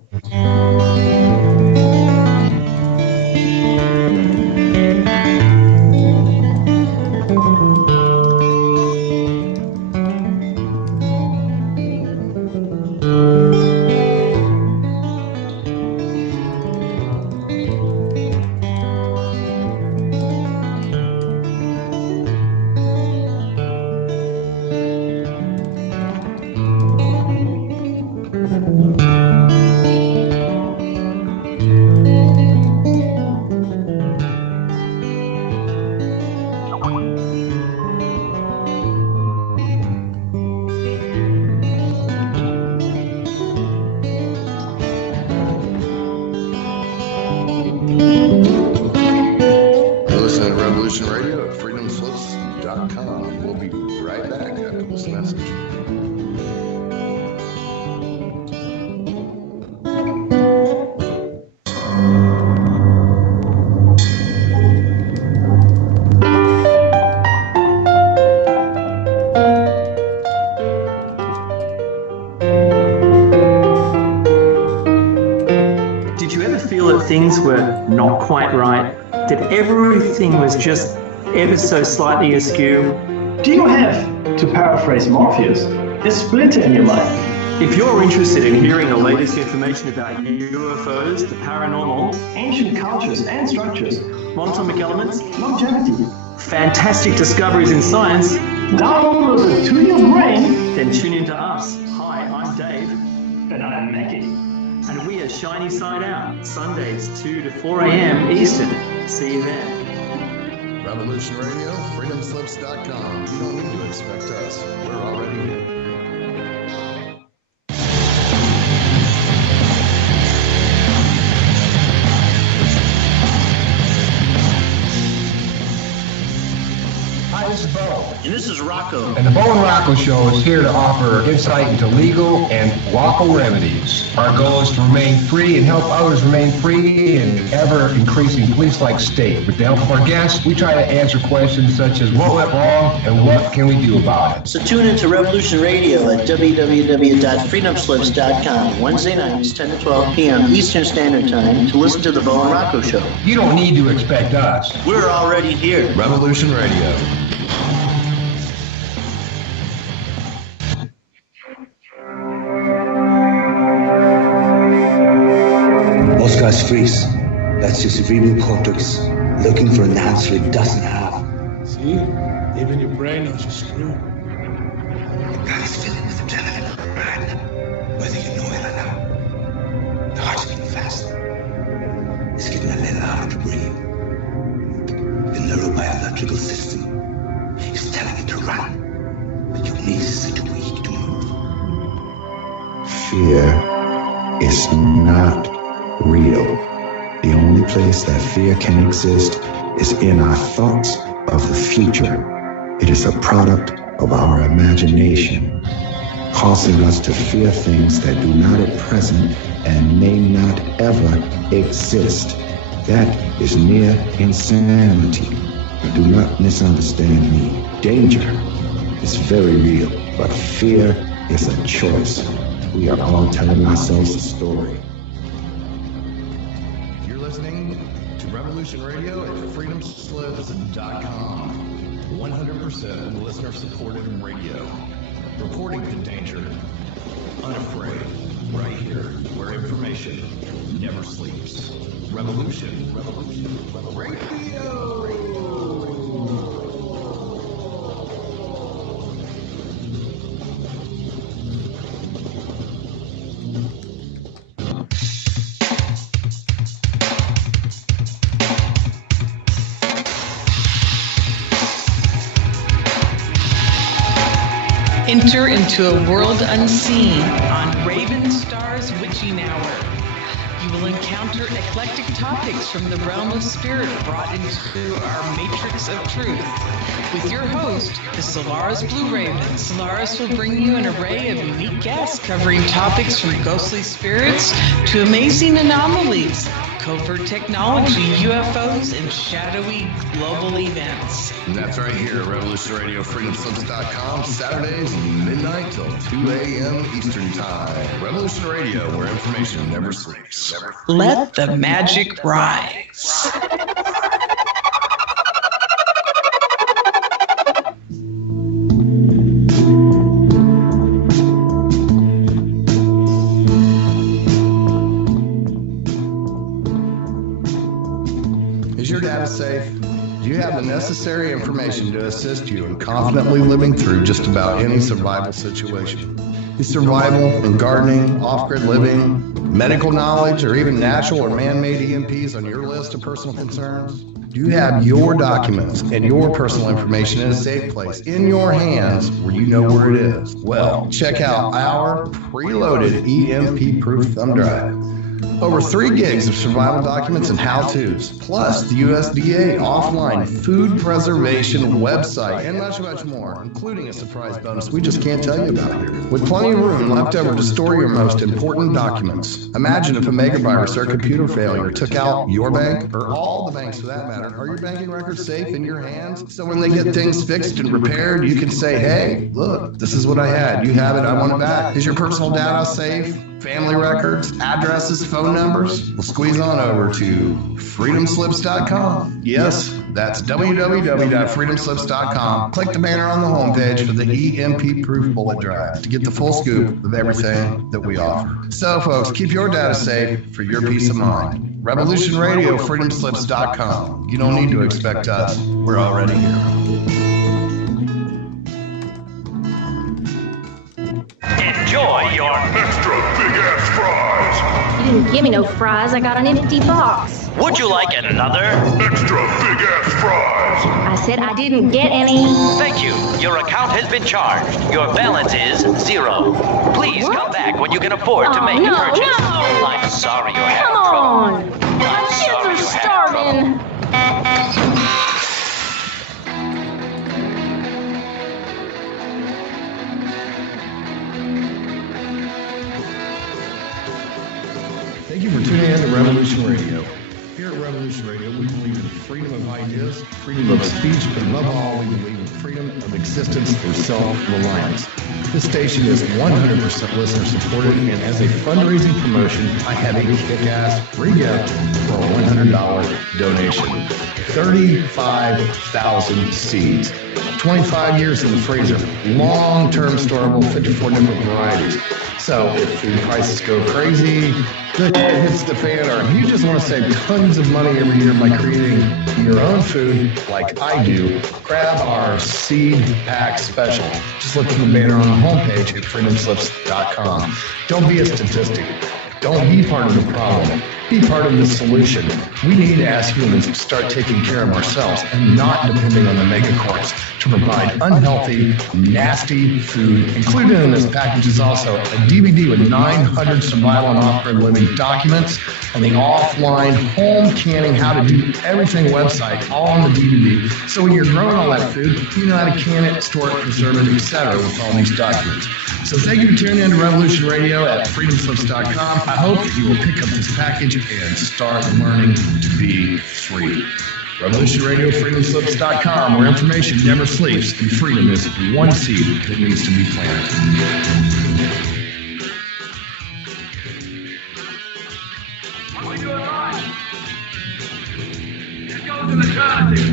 Things were not quite right, that everything was just ever so slightly askew? Do you have, to paraphrase Morpheus, a splinter in your mind? If you're interested in hearing the latest information about UFOs, the paranormal, ancient cultures and structures, monatomic elements, longevity, fantastic discoveries in science, downloaded to your brain, then tune into us. Hi, I'm Dave. And I'm Mackie. And we are Shiny Side Out, Sundays 2 to 4 a.m. Eastern. See you there. Revolution Radio, freedomslips.com. You don't need to expect us. We're already here. Hi, this is Bo. And this is Rocco. And the Bo and Rocco Show is here to offer insight into legal and lawful remedies. Our goal is to remain free and help others remain free in an ever-increasing police-like state. With the help of our guests, we try to answer questions such as what went wrong and what can we do about it. So tune into Revolution Radio at www.freedomslips.com Wednesday nights, 10 to 12 p.m. Eastern Standard Time to listen to the Bo and Rocco Show. You don't need to expect us. We're already here. Revolution Radio. Most guys freeze. That's your cerebral cortex looking for an answer it doesn't have. See? Even your brain knows you're screwed. The body's filling with adrenaline, right? Whether you know it or not. The heart's beating fast. It's getting a little harder to breathe. The neurobiological system is telling it to run, but your knees are too weak to move. Fear is not real. The only place that fear can exist is in our thoughts of the future. It is a product of our imagination, causing us to fear things that do not at present and may not ever exist. That is near insanity. Do not misunderstand me. Danger is very real, but fear is a choice. We are all telling ourselves a story. You're listening to Revolution Radio at freedomslips.com. 100% listener-supported radio. Reporting the danger. Unafraid. Right here, where information never sleeps. Revolution Radio. Enter into a world unseen on Raven Star's Witching Hour. You will encounter eclectic topics from the realm of spirit brought into our matrix of truth. With your host, the Solaris Blue Raven, Solaris will bring you an array of unique guests covering topics from ghostly spirits to amazing anomalies, covert technology, UFOs, and shadowy global events. And that's right here at Revolution Radio, freedomslips.com, Saturdays, midnight till 2 a.m. Eastern Time. Revolution Radio, where information never sleeps. Let the magic rise. Is your data safe? Do you have the necessary information to assist you in confidently living through just about any survival situation? Is survival and gardening, off-grid living, medical knowledge, or even natural or man-made EMPs on your list of personal concerns? Do you have your documents and your personal information in a safe place in your hands where you know where it is? Well, check out our preloaded EMP-proof thumb drive. Over 3 gigs of survival documents and how-tos, plus the USDA offline food preservation website, and much, much more, including a surprise bonus we just can't tell you about here. With plenty of room left over to store your most important documents. Imagine if a megavirus or computer failure took out your bank, or all the banks for that matter. Are your banking records safe in your hands? So when they get things fixed and repaired, you can say, hey, look, this is what I had. You have it, I want it back. Is your personal data safe? family records, addresses, phone numbers? Well, squeeze on over to freedomslips.com. Yes, that's www.freedomslips.com. Click the banner on the homepage for the EMP-proof bullet drive to get the full scoop of everything that we offer. So, folks, keep your data safe for your peace of mind. Revolution Radio, freedomslips.com. You don't need to expect us. We're already here. Enjoy your extra big-ass fries. You didn't give me no fries. I got an empty box. Would you like another extra big-ass fries? I said I didn't get any. Thank you. Your account has been charged. Your balance is 0. Please come back when you can afford to make a purchase. No. I'm sorry you're having Come trouble. on. My kids are starving. Thank you for tuning in to Revolution Radio. Here at Revolution Radio, we believe in freedom of ideas, freedom of speech, but above all, we believe in freedom of existence through self-reliance. This station is 100% listener supported, and as a fundraising promotion, I have a kick-ass free gift for a $100 donation. 35,000 seeds. 25 years in the freezer. Long-term storable, 54 different varieties. So if food prices go crazy, the shit hits the fan, or you just want to save tons of money every year by creating your own food like I do, grab our seed pack special. Just look for the banner on the homepage at freedomslips.com. Don't be a statistic. Don't be part of the problem. Be part of the solution. We need, as humans, to start taking care of ourselves and not depending on the megacorps to provide unhealthy, nasty food. Included in this package is also a DVD with 900 survival and off-grid living documents and the offline home canning, how to do everything website, all on the DVD. So when you're growing all that food, you know how to can it, store it, preserve it, etc. with all these documents. So thank you for tuning in to Revolution Radio at freedomslips.com. I hope that you will pick up this package and start learning to be free. Revolution Radio, freedomslips.com, where information never sleeps and freedom is one seed that needs to be planted. What are we doing right? Let's go to the eternity.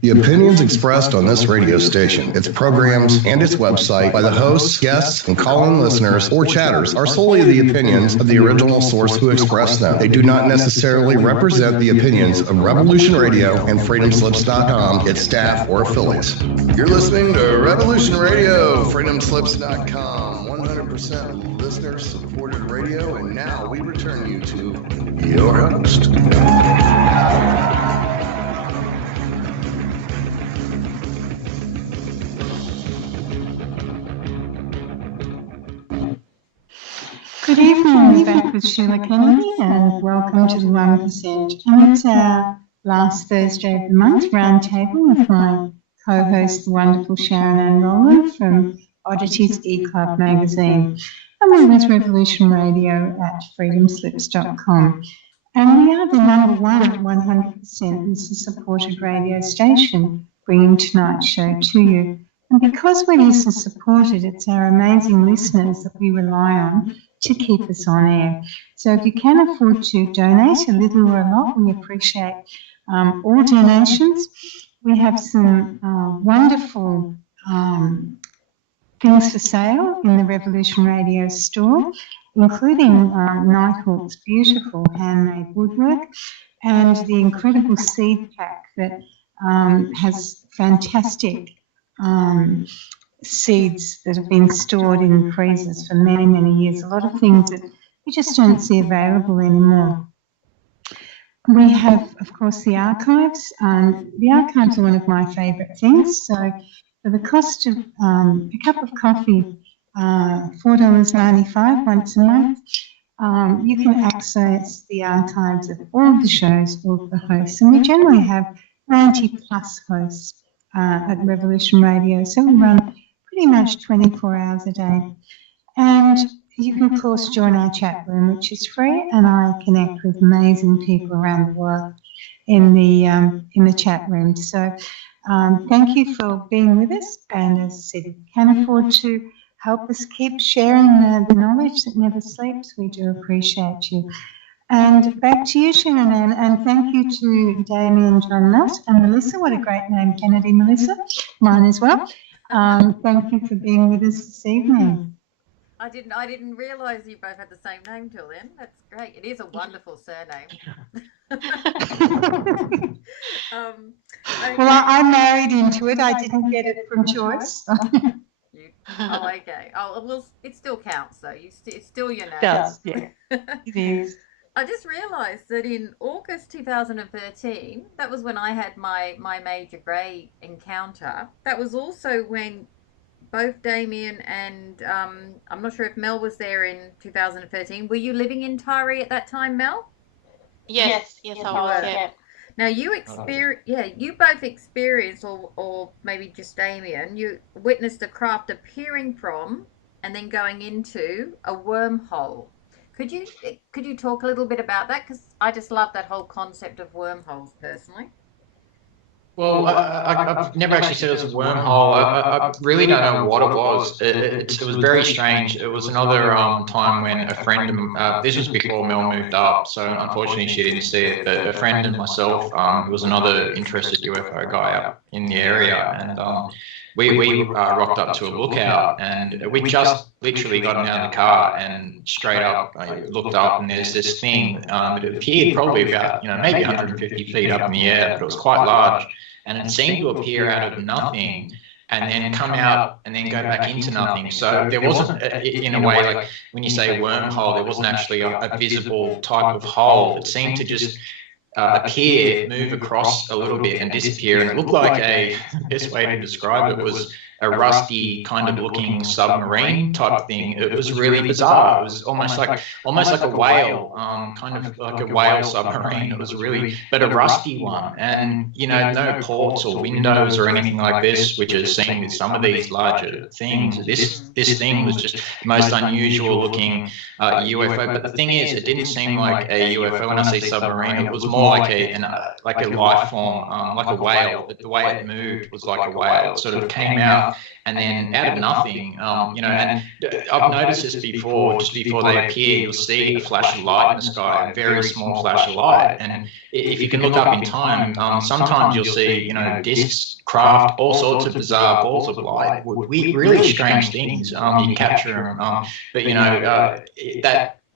The opinions expressed on this radio station, its programs, and its website by the hosts, guests, and call-in listeners or chatters are solely the opinions of the original source who expressed them. They do not necessarily represent the opinions of Revolution Radio and freedomslips.com, its staff, or affiliates. You're listening to Revolution Radio, freedomslips.com, 100% listener-supported radio, and now we return you to your host. Good evening, I'm back with Sheila Kennedy and welcome to the 1%. And it's our last Thursday of the month roundtable with my co-host, the wonderful Sharon Ann Rowland from Oddities E-Club magazine. And we're with Revolution Radio at freedomslips.com. And we are the number one 100% listener-supported radio station bringing tonight's show to you. And because we're listener-supported, it's our amazing listeners that we rely on to keep us on air. So if you can afford to donate a little or a lot, we appreciate all donations. We have some wonderful things for sale in the Revolution Radio store, including Nighthawk's beautiful handmade woodwork and the incredible seed pack that has fantastic seeds that have been stored in freezers for many, many years. A lot of things that we just don't see available anymore. We have, of course, the archives. The archives are one of my favourite things. So for the cost of a cup of coffee, $4.95 once a month, you can access the archives of all of the shows, all of the hosts. And we generally have 90 plus hosts at Revolution Radio. So we run pretty much 24 hours a day. And you can, of course, join our chat room, which is free, and I connect with amazing people around the world in the chat room. So thank you for being with us. And as I said, if you can afford to help us keep sharing the knowledge that never sleeps. We do appreciate you. And back to you, Sharon Ann, and thank you to Damien John Nott and Melissa. What a great name, Kennedy Melissa. Mine as well. Thank you for being with us this evening. I didn't realise you both had the same name till then. That's great. It is a wonderful surname. Okay. Well, I married into it. I didn't get it from choice. Oh, okay. Oh, well, it still counts, though. It's still your name. It does, yeah. It is. I just realised that in August 2013, that was when I had my Major Grey encounter. That was also when both Damien and I'm not sure if Mel was there in 2013. Were you living in Tyree at that time, Mel? Yes, I was. Yeah. Now you both experienced, or maybe just Damien, you witnessed a craft appearing from and then going into a wormhole. Could you talk a little bit about that? Because I just love that whole concept of wormholes personally. Well, I've never actually said it was a wormhole. I really don't know what it was. It was very strange. It was another time when a friend, this was before Mel moved up, so unfortunately she didn't see it, but a friend and myself, who was another interested UFO guy up in the area, and we rocked up to a lookout, and we just literally got out of the car and straight up looked up, and there's this thing. It appeared probably about maybe 150 feet up in the air, but it was quite large. And it seemed to appear out of nothing and then come out and then go back into nothing. So there wasn't, in a way, like when you say wormhole, there wasn't actually a visible type of hole. It seemed to just appear, move across a little bit and disappear. And it looked like the best way to describe it was a rusty kind of looking submarine type thing. It was really bizarre. It was almost like a whale, kind of like a whale submarine. It was but a rusty one, and no ports or windows or anything like this, which is seen with some of these larger things. This thing was just the most unusual looking UFO. But the thing is, it didn't seem like a UFO when I say submarine. It was more like a life form, like a whale. The way it moved was like a whale. It sort of came out. And then out of nothing, and I've noticed this before, just before they appear, you'll see a flash of light in the sky, a very small flash of light. And if you can look up in time, sometimes you'll see, discs, craft, all sorts of bizarre balls of light, really strange things. You can capture them, but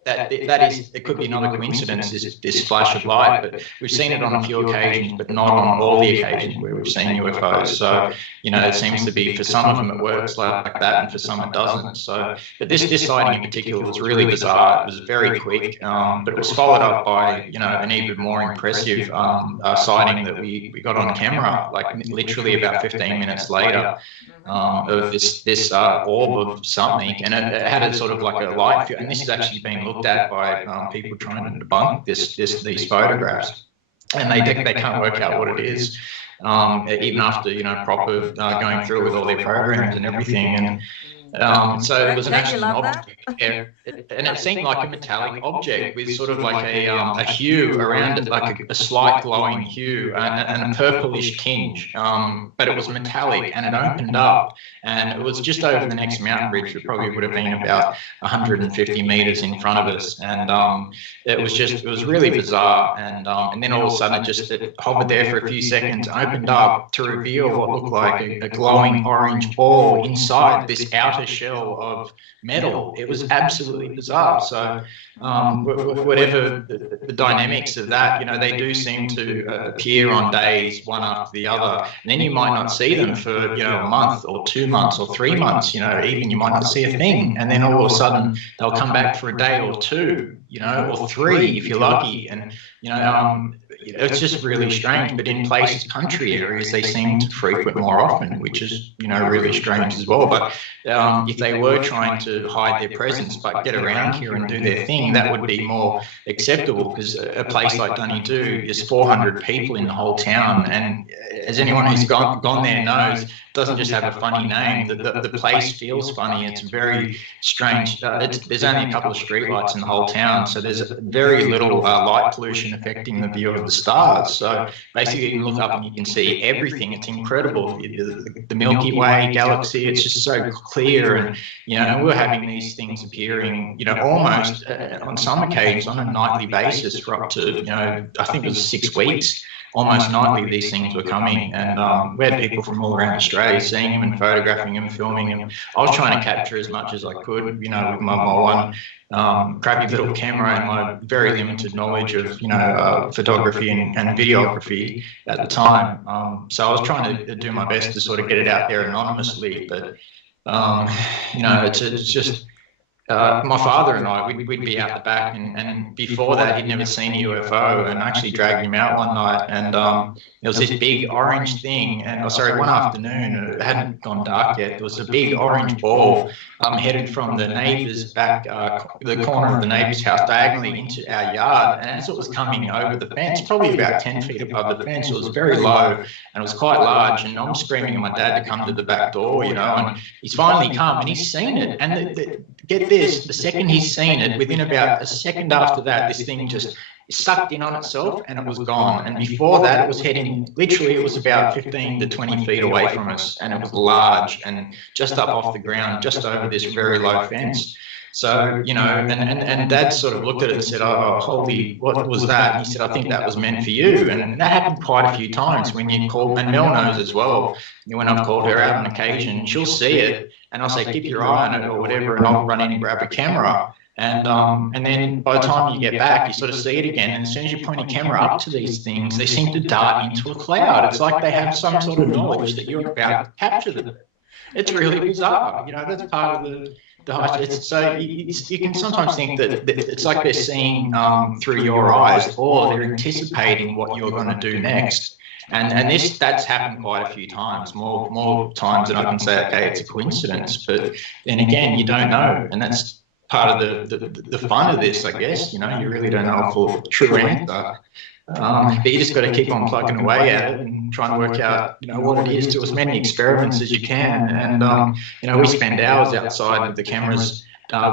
that is, it could be another coincidence, this flash of light, but we've seen it on a few occasions, but not on all the occasions where we've seen UFOs. So, it seems to be, for some of them it works like that, and for some it doesn't. So, but this sighting in particular was really bizarre. It was very quick, but it was followed up by, an even more impressive sighting that we got on camera, like literally about 15 minutes later, of this orb of something, and it had a sort of like a light, and this has actually been looked at by people trying to debunk these photographs, and they can't work out what it is, even after proper going through with all their programs and everything. And so it was an object, and it seemed like a metallic object with sort of like a hue around it, like a slight glowing hue and a purplish tinge, but it was metallic, and it opened up, and it was just over the next mountain ridge. It probably would have been about 150 meters in front of us, and it was really bizarre, and then all of a sudden it hovered there for a few seconds, opened up to reveal what looked like a glowing orange ball inside this outer shell of metal. It was absolutely bizarre. So whatever the dynamics of that, they do seem to appear on days one after the other, and then you might not see them for a month or 2 months or 3 months, even you might not see a thing, and then all of a sudden they'll come back for a day or two, or 3 if you're lucky, and it's just really strange. But in places, country areas, they seem to frequent more often, which is really strange as well. But if they were trying to hide their presence but get around here and do their thing, that would be more acceptable, because a place like Dunedoo is 400 people in the whole town, and as anyone who's gone there knows, it doesn't just have a funny name. The place feels funny. It's very strange. There's only a couple of streetlights in the whole town, so there's very little light pollution affecting the view of the stars. So basically, you can look up and you can see everything. It's incredible. The Milky Way galaxy, it's just so clear. And, you know, we're having these things appearing, you know, almost on some occasions on a nightly basis for up to, you know, I think it was 6 weeks. Almost nightly, these things were coming, and we had people from all around Australia seeing them and photographing them, filming them. I was trying to capture as much as I could, you know, with my one crappy little camera and my very limited knowledge of, you know, photography and videography at the time. So I was trying to do my best to sort of get it out there anonymously, but you know, it's just. My father and I, we'd be out the back, and before that, he'd never seen a UFO, and I actually dragged him out one night, and there was this big orange thing, and one afternoon, it hadn't gone dark yet, there was a big orange ball headed from the neighbour's back, the corner of the neighbour's house, diagonally into our yard, and as it was coming over the fence, probably about 10 feet above the fence, it was very low, and it was quite large, and I'm screaming at my dad to come to the back door, you know, and he's finally come, and he's seen it, and get this, the second he's seen it, within about a second after that, this thing just sucked in on itself and it was gone. And before that, it was heading, literally, it was about 15 to 20 feet away from us, and it was large and just up off the ground, just over this very low fence. So, you know, and Dad sort of looked at it and said, oh, holy, what was that? And he said, I think that was meant for you. And that happened quite a few times when you call, and Mel knows as well, when I've called her out on occasion, she'll see it, and I'll say, keep your eye on it or whatever, and I'll run in and grab a camera. And then by the time you get back, you sort of see it again. And as soon as you point your camera up to these things, they seem to dart into a cloud. It's like they have some sort of knowledge that you're about to capture them. It's really bizarre. You know, that's part of the so you can sometimes think that it's like they're seeing through your eyes, or they're anticipating what you're going to do next. And that's happened quite a few times, more times than I can say, okay, it's a coincidence. But then again, you don't know, and that's part of the fun of this, I guess. You know, you really don't know a full true answer. But you just got to keep on plugging away at it and trying to work out, you know, what it is, do as many experiments as you can. And, you know, we spend hours outside of the cameras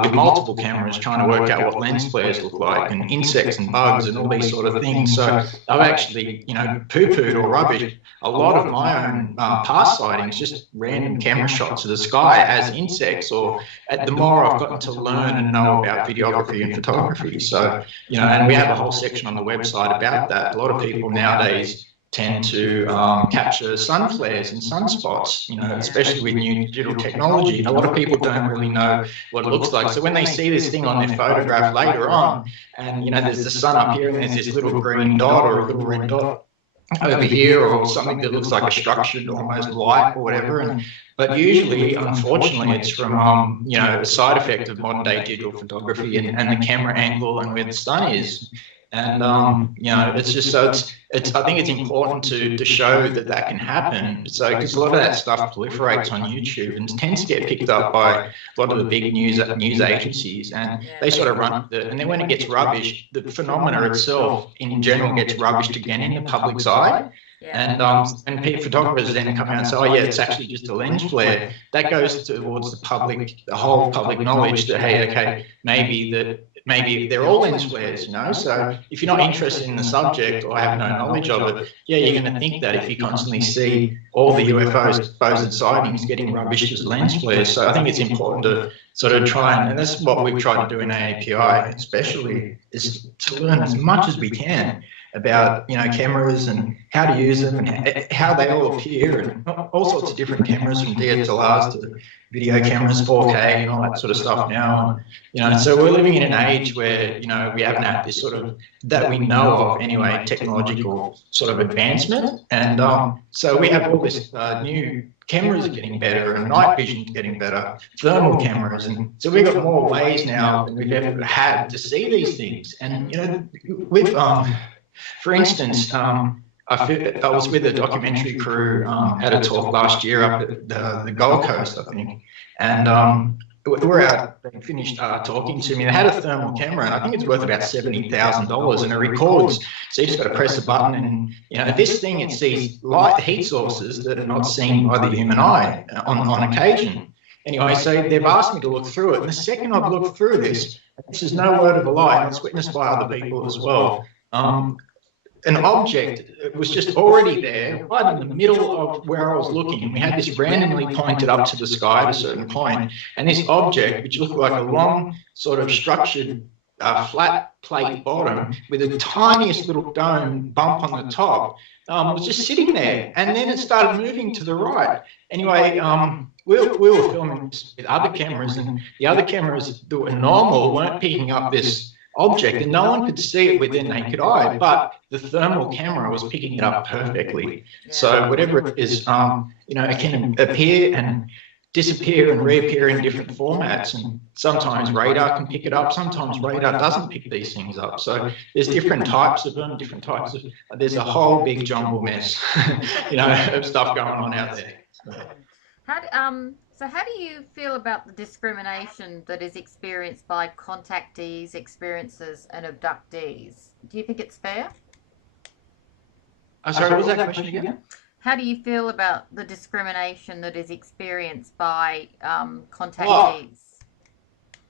with multiple cameras trying to work out what lens flares look like, and insects and bugs and all these sort of things. So I've actually, you know, poo-pooed or rubbish a lot of my own past sightings, just random camera shots of the sky as insects, or the more I've gotten to learn and know about videography and photography. So, you know, and we have a whole section on the website about that. A lot of people nowadays tend to capture sun flares and sunspots, you know, especially with new digital technology. A lot of people don't really know what it looks like. So when they see this thing on their photograph later on, and, you know, there's the sun up here and there's this little green dot or a little red dot over here, or something that looks like a structured almost light or whatever. But usually, unfortunately, it's from, you know, a side effect of modern day digital photography and the camera angle and where the sun is. And, you know, it's just, so I think it's important to show that can happen. So, because a lot of that stuff proliferates on YouTube and tends to get picked up by a lot of the big news agencies, and they sort of run with it. And then when it gets rubbish, the phenomena itself in general gets rubbished again in the public's eye. And photographers then come out and say, oh yeah, it's actually just a lens flare. That goes towards the whole public knowledge that, hey, okay, maybe they're all lens flares, you know. So if you're not interested in the subject or have no knowledge of it, yeah, you're going to think that if you constantly see all the UFOs, supposed sightings, getting rubbished as lens flares. So I think it's important to sort of try and that's what we've tried to do in AAPI especially, is to learn as much as we can about, you know, cameras and how to use them and how they all appear, and all sorts of different cameras, from DSLRs to video cameras, 4K and all that sort of stuff now. And, you know, so we're living in an age where, you know, we haven't had this sort of, that we know of anyway, technological sort of advancement. And so we have all this new cameras are getting better, and night vision's getting better, thermal cameras, and so we've got more ways now than we've ever had to see these things. And, you know, with for instance, I was with a documentary crew at a talk last year up at the Gold Coast, I think, and we're out, they finished talking to me. They had a thermal camera, and I think it's worth about $70,000, and it records. So you just got to press a button, and, you know, this thing, it sees light heat sources that are not seen by the human eye on occasion. Anyway, so they've asked me to look through it, and the second I've looked through this is no word of a lie, and it's witnessed by other people as well. an object was just already there, right in the middle of where I was looking. We had this randomly pointed up to the sky at a certain point, and this object, which looked like a long, sort of structured flat plate bottom with the tiniest little dome bump on the top, was just sitting there, and then it started moving to the right. Anyway, we were filming with other cameras, and the other cameras that were normal weren't picking up this object, and no one could see it with their naked eye, but the thermal camera was picking it up perfectly. So whatever it is, it can appear and disappear and reappear in different formats, and sometimes radar can pick it up, sometimes radar doesn't pick these things up. So there's different types of them, there's a whole big jumble mess, of stuff going on out there. So how do you feel about the discrimination that is experienced by contactees, experiencers, and abductees? Do you think it's fair? I'm sorry, what was that question again? How do you feel about the discrimination that is experienced by contactees?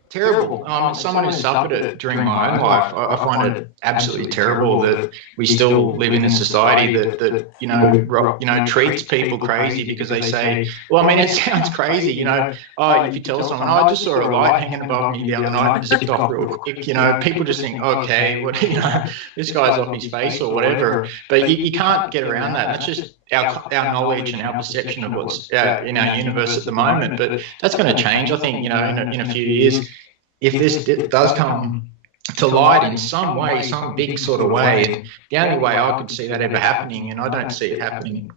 Terrible. As someone who suffered it during my own life, I find it absolutely terrible that we still live in a society that treats people crazy because they say, well, I mean, it sounds crazy, if you tell someone, I just saw a light hanging above me the other night and zipped off real quick, people just think, okay, this guy's off his face or whatever. But you can't get around that. That's just our knowledge and our perception of what's in our universe at the moment. But that's going to change, I think, in a few years. If this does come to light in some way, some big sort of way, and the only way I could see that ever happening, and I don't see it happening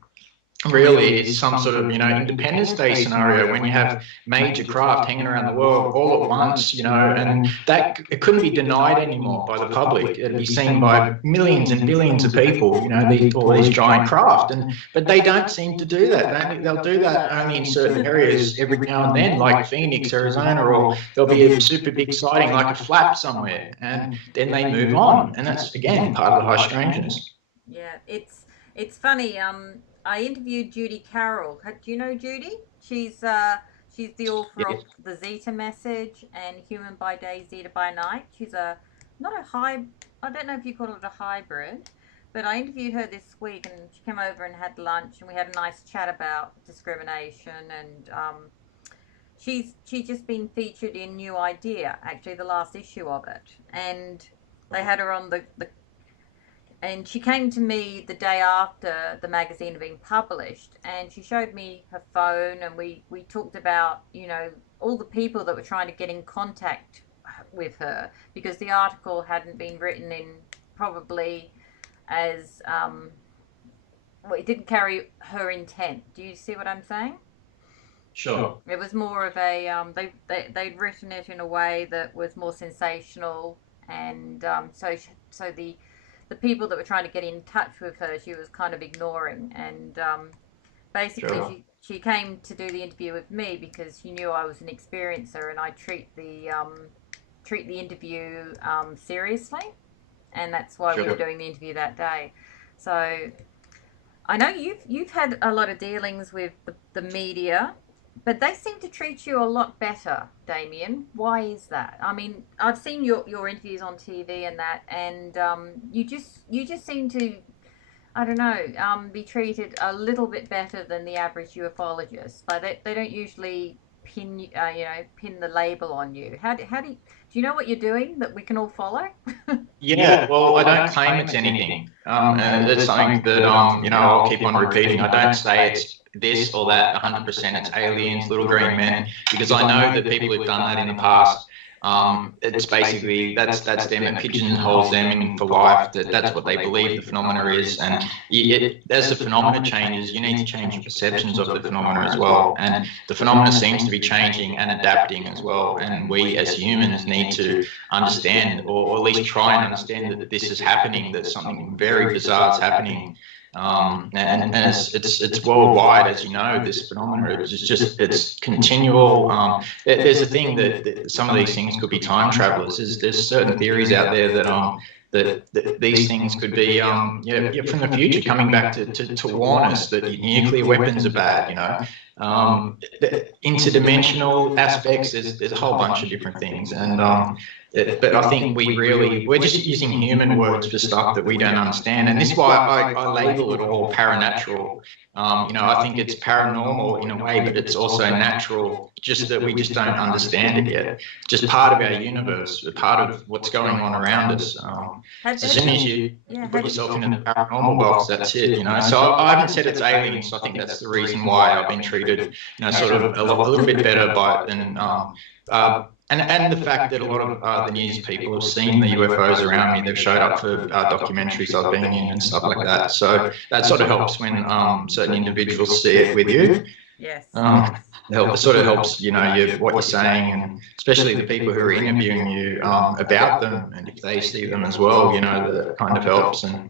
really, is some sort of, Independence Day scenario when you have major craft hanging around the world all at once, and that it couldn't be denied anymore by the public. It'd be seen by millions and billions of people, all these giant craft, but they don't seem to do that. They'll do that only in certain areas every now and then, like Phoenix, Arizona, or there'll be a super big sighting like a flap somewhere, and then they move on, and that's again part of the high strangeness. Yeah, it's funny. I interviewed Judy Carroll. Do you know Judy? She's the author of The Zeta Message and Human by Day, Zeta by Night. She's I don't know if you call it a hybrid, but I interviewed her this week, and she came over and had lunch, and we had a nice chat about discrimination, and she's just been featured in New Idea, actually the last issue of it, and they had her on and she came to me the day after the magazine had been published, and she showed me her phone, and we talked about, all the people that were trying to get in contact with her, because the article hadn't been written in probably as, it didn't carry her intent. Do you see what I'm saying? Sure. It was more of a, they'd written it in a way that was more sensational, and so the people that were trying to get in touch with her, she was kind of ignoring, and basically sure. she came to do the interview with me because she knew I was an experiencer, and I treat the interview seriously, and that's why sure. we were doing the interview that day. So I know you've had a lot of dealings with the media, but they seem to treat you a lot better, Damien. Why is that? I mean, I've seen your interviews on TV and that, and you just seem to, I don't know, be treated a little bit better than the average ufologist. Like they don't usually pin the label on you. How do you know what you're doing that we can all follow? Yeah, well, I don't claim it's anything, and it's something that I'll keep on repeating. I don't say it's this or that 100%, it's aliens, little green men, because I know that people who've done that in the past, it's basically, that's them, it pigeonholes them in for life, that's what they believe the phenomena is, and as the phenomena changes, you need to change your perceptions of the phenomena as well, and the phenomena seems to be changing and adapting as well, and we as humans need to understand, or at least try and understand that this is happening, that something very bizarre is happening. And it's worldwide, as you know, this phenomenon. It's continual. There's a thing that some of these things could be time travelers. There's certain theories out there that these things could be from the future coming back to warn us that nuclear weapons are bad, the interdimensional aspects. There's a whole bunch of different things, and but I think we're just using human words for stuff that we don't understand, and this is why I label it all paranatural. I think it's paranormal in a way, but it's also natural, just that we just don't understand it yet. Just part of our universe, part of what's going on around us. As soon as you put yourself in the paranormal box, that's it. So I haven't said it's aliens. So I think that's the reason why I've been treated, sort of a little bit better by it than. And the fact that a lot of the news people have seen the UFOs around me, they've showed up for documentaries I've been in and stuff like that. So that sort of helps when certain individuals see it with you. Yes. It sort of helps, what you're saying, and especially the people who are interviewing you about them, and if they see them as well, that kind of helps. And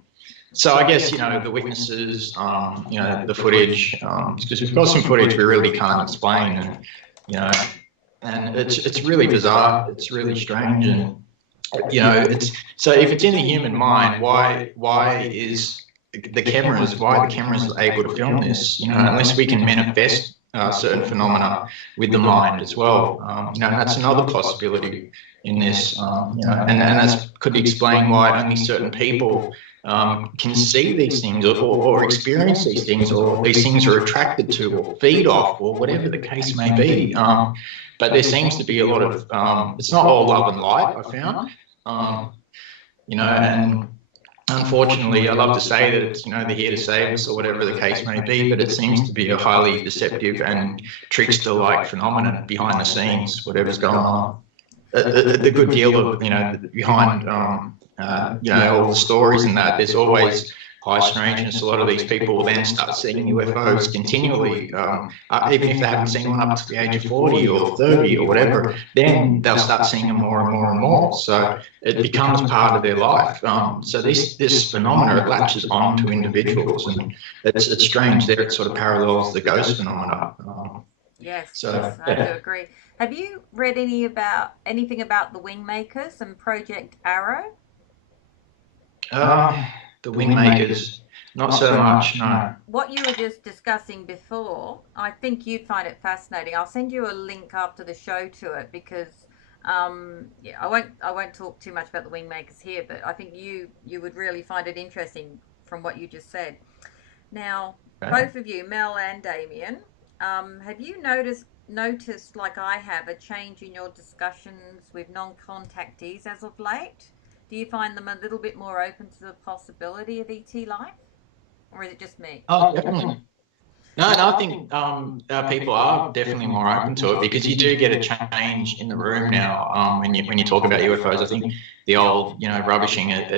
so I guess, the witnesses, the footage, because we've got some footage we really can't explain, and, and it's really bizarre. It's really strange, and it's so if it's in the human mind, why is the cameras able to film this? Unless we can manifest certain phenomena with the mind as well. That's another possibility in this. And that could explain why only certain people can see these things or experience these things, or these things are attracted to or feed off, or whatever the case may be. But there seems to be a lot of, it's not all love and light, I found, and unfortunately, I love to say that it's, they're here to save us or whatever the case may be, but it seems to be a highly deceptive and trickster-like phenomenon behind the scenes, whatever's going on. The good deal of, behind, all the stories and that, there's always high strangeness. A lot of these people will then start seeing UFOs continually, even if they haven't seen one up to the age of 40 or 30 or whatever, then they'll start seeing them more and more and more. So it becomes part of their life. So this phenomena, it latches on to individuals, and it's strange that it sort of parallels the ghost phenomena. Yes, I do agree. Have you read anything about the Wingmakers and Project Arrow? The Wingmakers, not so much, no. What you were just discussing before, I think you'd find it fascinating. I'll send you a link after the show to it, because I won't talk too much about the Wingmakers here, but I think you would really find it interesting from what you just said. Now, both of you, Mel and Damien, have you noticed, like I have, a change in your discussions with non-contactees as of late? Do you find them a little bit more open to the possibility of ET life, or is it just me? Oh, definitely. No, I think people are definitely more open to it, because you do get a change in the room now. When you talk about UFOs, I think the old, rubbishing it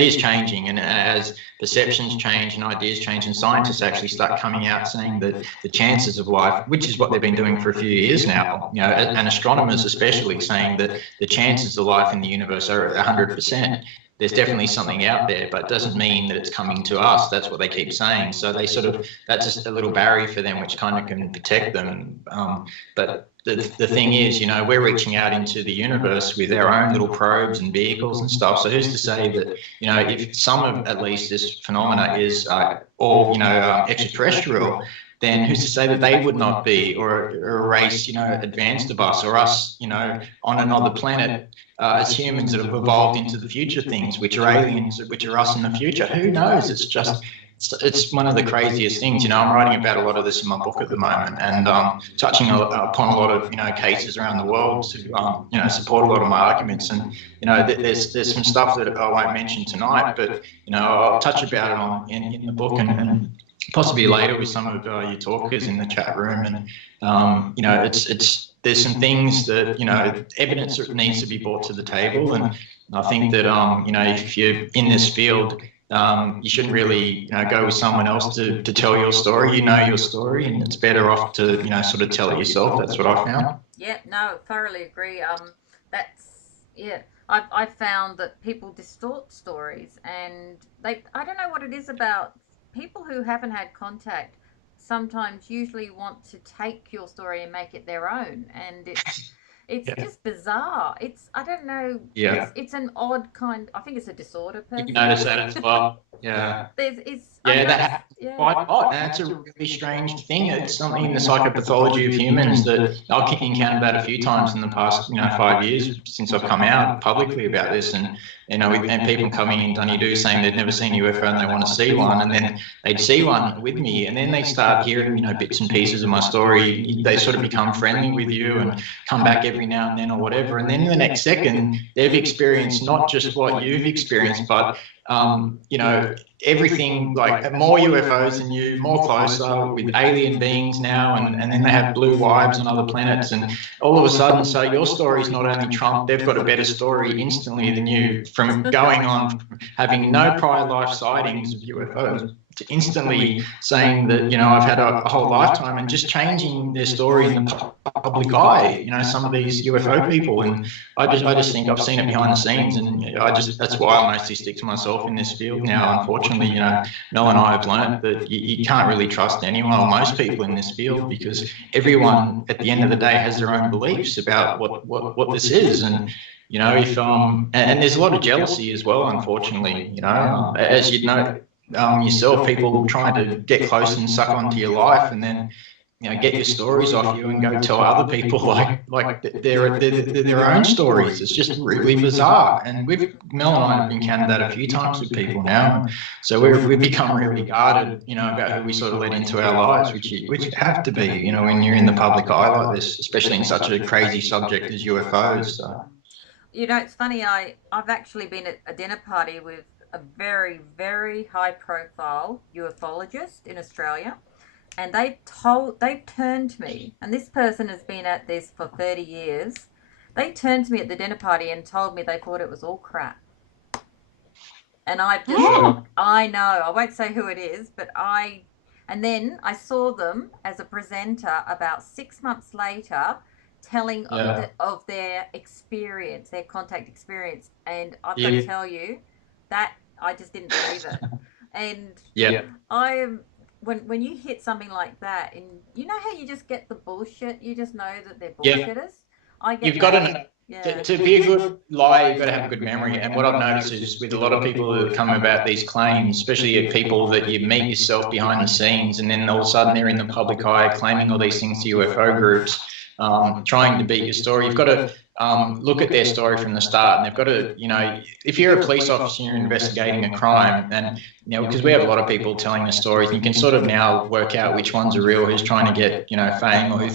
is changing, and as perceptions change and ideas change, and scientists actually start coming out saying that the chances of life, which is what they've been doing for a few years now, and astronomers especially, saying that the chances of life in the universe are 100%. There's definitely something out there, but it doesn't mean that it's coming to us. That's what they keep saying. So they that's just a little barrier for them, which kind of can protect them. But the thing is, we're reaching out into the universe with our own little probes and vehicles and stuff. So who's to say that, if some of at least this phenomena is all, extraterrestrial, then who's to say that they would not be, or a race, advanced of us, or us, on another planet, as humans that have evolved into the future things, which are aliens, which are us in the future. Who knows? It's one of the craziest things. I'm writing about a lot of this in my book at the moment, and touching upon a lot of cases around the world to support a lot of my arguments. And there's some stuff that I won't mention tonight, but I'll touch about it in the book, and possibly later with some of your talkers in the chat room. And there's some things that evidence that needs to be brought to the table, and I think that if you're in this field, you shouldn't really go with someone else to tell your story. Your story, and it's better off to sort of tell it yourself. That's what I found. Yeah, no, thoroughly agree. I found that people distort stories, and I don't know what it is about people who haven't had contact. Sometimes usually want to take your story and make it their own, and It's just bizarre. I don't know. Yeah. It's an odd kind. I think it's a disorder. You can notice that as well. Yeah. That quite odd. That's a really strange thing. It's something in the psychopathology of humans that I've encountered that a few times in the past, 5 years since I've come out publicly about this, and and people coming in Dunedoo saying they'd never seen a UFO and they want to see one, and then they'd see one with me, and then they start hearing bits and pieces of my story. They sort of become friendly with you and come back every now and then or whatever, and then the next second they've experienced not just what you've experienced, but everything, like more UFOs than you, more closer, with alien beings now, and then they have blue wives on other planets, and all of a sudden, so your story's not only trumped, they've got a better story instantly than you, from going on from having no prior life sightings of UFOs to instantly saying that, I've had a whole lifetime, and just changing their story in the public eye, some of these UFO people. And I just think I've seen it behind the scenes, and that's why I mostly stick to myself in this field now. Unfortunately, Mel and I have learned that you can't really trust anyone or most people in this field, because everyone at the end of the day has their own beliefs about what this is. And if and there's a lot of jealousy as well, unfortunately, as you'd know yourself, people trying to get close and suck onto your life, and then get your stories off you and go tell other people like their own stories. It's just really bizarre. And Mel and I have encountered that a few times with people now, so we've become really guarded, about who we sort of let into our lives, which you have to be, when you're in the public eye like this, especially in such a crazy subject as UFOs. So. It's funny. I've actually been at a dinner party with a very, very high-profile ufologist in Australia, and they turned to me, and this person has been at this for 30 years. They turned to me at the dinner party and told me they thought it was all crap. And I know, I won't say who it is, but and then I saw them as a presenter about 6 months later, telling of their experience, their contact experience, and I've got to tell you that I just didn't believe it. And when you hit something like that, and how you just get the bullshit, you just know that they're bullshitters. You've got to be a good liar, you've got to have a good memory. And what I've noticed is with a lot of people who come about these claims, especially people that you meet yourself behind the scenes, and then all of a sudden they're in the public eye claiming all these things to UFO groups, trying to beat your story. You've got to look at their story from the start, and they've got to, if you're a police officer and you're investigating a crime, then, because we have a lot of people telling the stories, and you can sort of now work out which ones are real, who's trying to get, fame, or who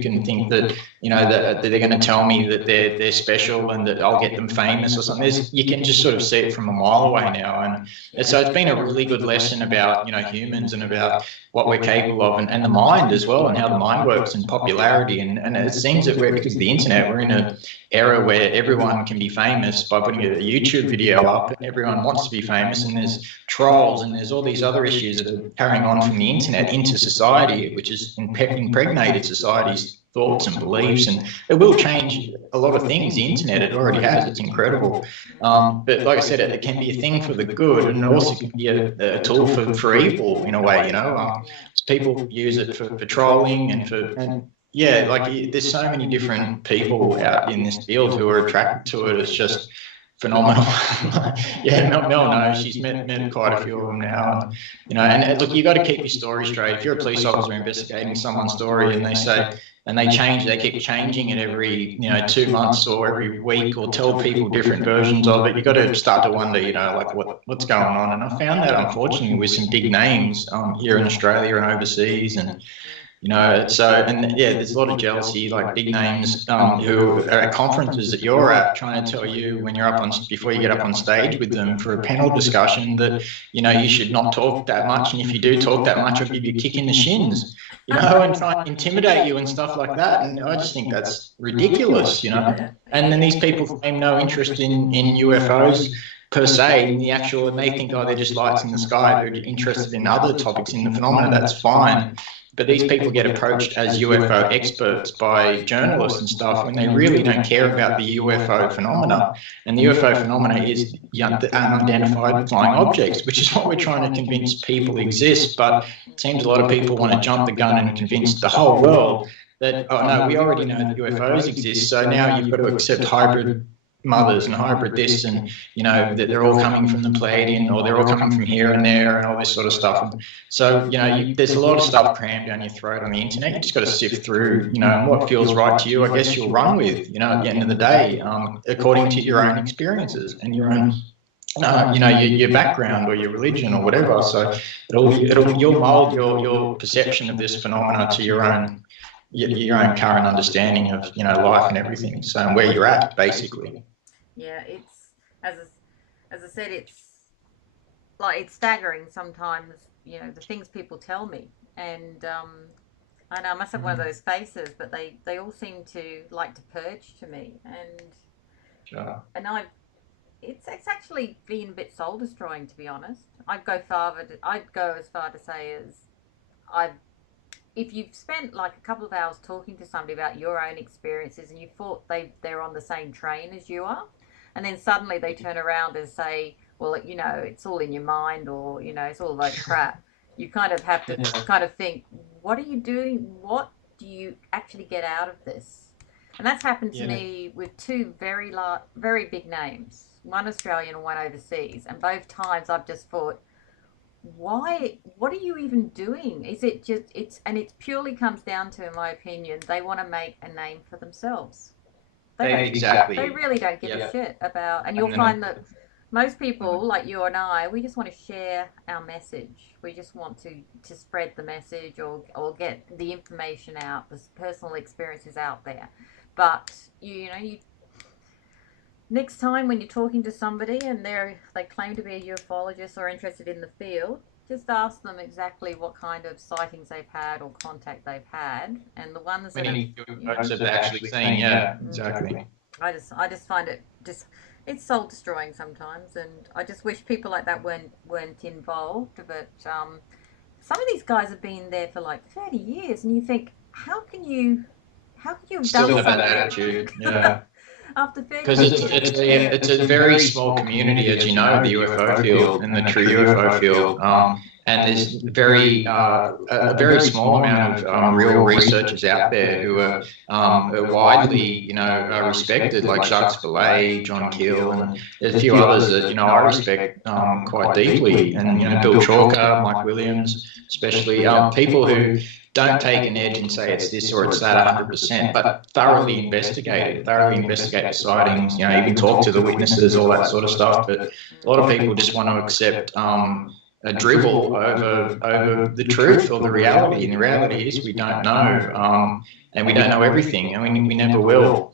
can think that, that they're going to tell me that they're special and that I'll get them famous or something. You can just sort of see it from a mile away now. And so it's been a really good lesson about, humans and about what we're capable of, and the mind as well, and how the mind works, and popularity. And it seems that because of the internet, we're in an era where everyone can be famous by putting a YouTube video up, and everyone wants to be famous, and there's trolls, and there's all these other issues that are carrying on from the internet into society, which has impregnated society's thoughts and beliefs, and it will change a lot of things. The internet, it already has. It's incredible. But like I said, it can be a thing for the good, and it also can be a tool for evil in a way. People use it for trolling and there's so many different people out in this field who are attracted to it. It's just phenomenal. Mel knows. She's met quite a few of them now. And look, you got to keep your story straight. If you're a police officer investigating someone's story, and they keep changing it every 2 months or every week, or tell people different versions of it, you got to start to wonder, what's going on. And I found that, unfortunately, with some big names here in Australia and overseas, and there's a lot of jealousy, like big names who are at conferences that you're at, trying to tell you when you're before you get up on stage with them for a panel discussion that, you should not talk that much. And if you do talk that much, I'll give you a kick in the shins, and try and intimidate you and stuff like that. And I just think that's ridiculous, And then these people claim no interest in UFOs per se, in the actual, and they think, they're just lights in the sky. They're interested in other topics in the phenomena. That's fine. But these people get approached as UFO experts by journalists and stuff when they really don't care about the UFO phenomena. And the UFO phenomena is the unidentified flying objects, which is what we're trying to convince people exist. But it seems a lot of people want to jump the gun and convince the whole world that, oh no, we already know that UFOs exist, so now you've got to accept hybrid mothers and hybrid this, and that they're all coming from the Pleiadian, or they're all coming from here and there, and all this sort of stuff. And so there's a lot of stuff crammed down your throat on the internet. You just got to sift through, what feels right to you. I guess you'll run with, at the end of the day, according to your own experiences and your own, your background or your religion or whatever. So you'll mold your perception of this phenomena to your own current understanding of life and everything. So where you're at, basically. Yeah, it's as I said, it's staggering sometimes. The things people tell me, and I know I must have one of those faces, but they all seem to like to purge to me, and sure. And it's actually been a bit soul destroying, to be honest. I'd go as far to say as if you've spent like a couple of hours talking to somebody about your own experiences and you thought they're on the same train as you are, and then suddenly they turn around and say, well, it's all in your mind, or, it's all like crap. You kind of have to kind of think, what are you doing? What do you actually get out of this? And that's happened to me with two very big names, one Australian and one overseas. And both times I've just thought, why? What are you even doing? Is it just it purely comes down to, in my opinion, they want to make a name for themselves. Exactly. They really don't give a shit about, and you'll find that most people like you and I, we just want to share our message. We just want to spread the message or get the information out, the personal experiences out there. But you next time when you're talking to somebody and they claim to be a ufologist or interested in the field, just ask them exactly what kind of sightings they've had or contact they've had, and the ones that have actually seen. Yeah, exactly. I just find it it's soul destroying sometimes, and I just wish people like that weren't involved. But some of these guys have been there for like 30 years, and you think, how can you have still done have something? that attitude? Yeah. After 30 because it's a very small community, as you know, the UFO field, in the true UFO field, and there's a very small amount of real researchers out there who are widely, respected, like Jacques Vallée, John Keel, and there's a few others that I respect quite deeply, and Bill Chalker, Mike Williams, especially people who don't take an edge and say it's this or it's that 100%, but thoroughly investigate the sightings, even talk to the witnesses, all that sort of stuff. But a lot of people just want to accept a dribble over the truth or the reality. And the reality is we don't know, and we don't know everything, and we never will.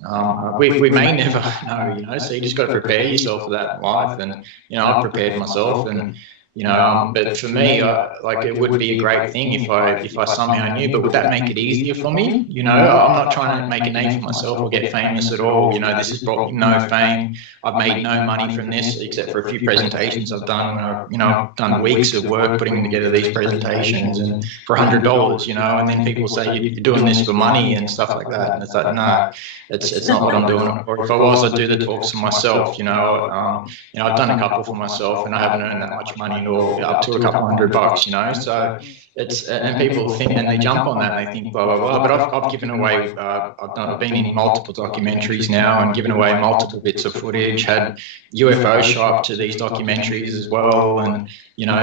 We may never know, so you just got to prepare yourself for that in life. And, I've prepared myself, and but for me, it would be a great thing if I somehow knew. But would that make it easier for me? I'm not trying to make a name for myself or get famous at all. This has brought me no fame. I've made no money from this except for a few presentations I've done. I've done weeks of work putting together these presentations and for $100. And then people say you're doing this for money and stuff like that. And it's like, no, it's not what I'm doing it for. If I was, I'd do the talks for myself. I've done a couple for myself, and I haven't earned that much money. Or up to a couple $100, so it's, and people think, and they jump on that, and they think blah blah blah. But I've given away, I've been in multiple documentaries now and given away multiple bits of footage. Had UFO show up to these documentaries as well, and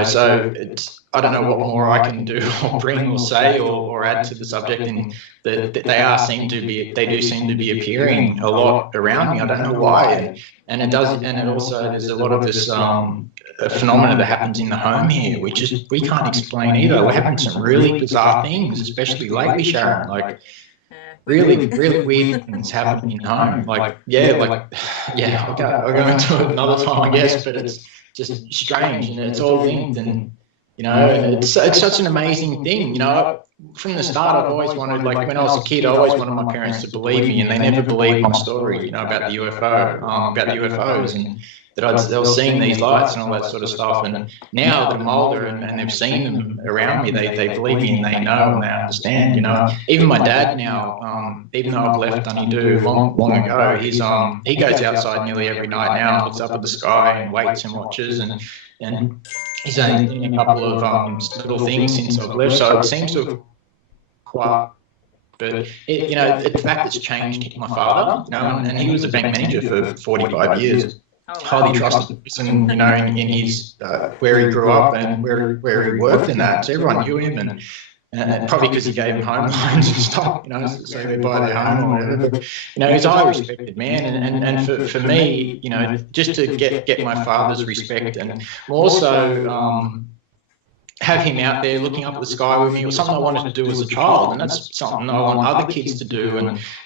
so it's, I don't know what more I can do or bring or say or add to the subject, and they do seem to be appearing a lot around me. I don't know why, and it does, and it also, there's a lot of this phenomena that happens in the home here, which we can't explain either. We're having some really bizarre things, especially lately, Sharon. Like really weird things happen in home. I'll go into it another time, I guess. But it's just strange, and it's all linked, and it's such an amazing thing. From the start, I've always wanted, like when I was a kid, I always wanted my parents to believe me, and they never believed my story, about the UFO, about the UFOs, and that they were seeing these lights and all that sort of stuff. And now they're older and they've seen them around me. They believe me, and they know, and they understand. Even my dad now, even though I've left Dunedoo long ago, he goes outside nearly every night now, looks up at the sky and waits and watches, and he's only seen a couple of little things since I've left. So it seems to have But the fact it's changed my father, and he was a bank manager for 45 years. Highly trusted person, in his where he grew up and where he worked in that. So everyone knew him, and probably because he gave them home loans and stuff, so they buy their home or whatever. But he's a highly respected man, and for me, just to get my father's respect, and also have him out there looking up at the sky with me, or something I wanted to do as a child, and that's something I want other kids to do,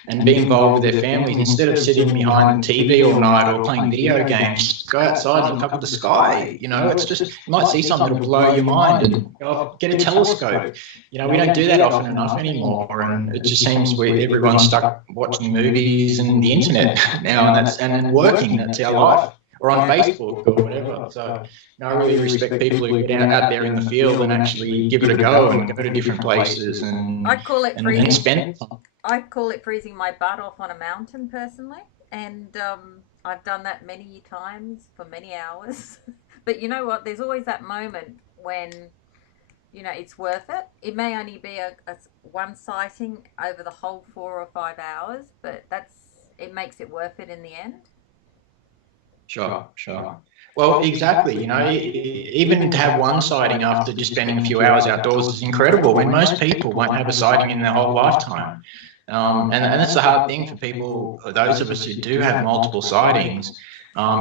and be involved with their families instead of sitting behind the TV all night or playing video games. Go outside and look up at the sky. It's just, you might see something that'll blow your mind, and get a telescope. We don't do that often enough anymore, and it just seems everyone's stuck watching movies and the internet now, and working. That's our life. Or on Facebook or whatever. So I really respect people who get out there in the field and actually give it a go and go to different places and I'd call it freezing. And spend. I'd call it freezing my butt off on a mountain personally, and I've done that many times for many hours. But you know what? There's always that moment when it's worth it. It may only be a one sighting over the whole 4 or 5 hours, but it makes it worth it in the end. Sure. Well, exactly. Even to have one sighting after just spending a few hours outdoors is incredible, when most people won't have a sighting in their whole lifetime. And that's the hard thing for people, those of us who do have multiple sightings,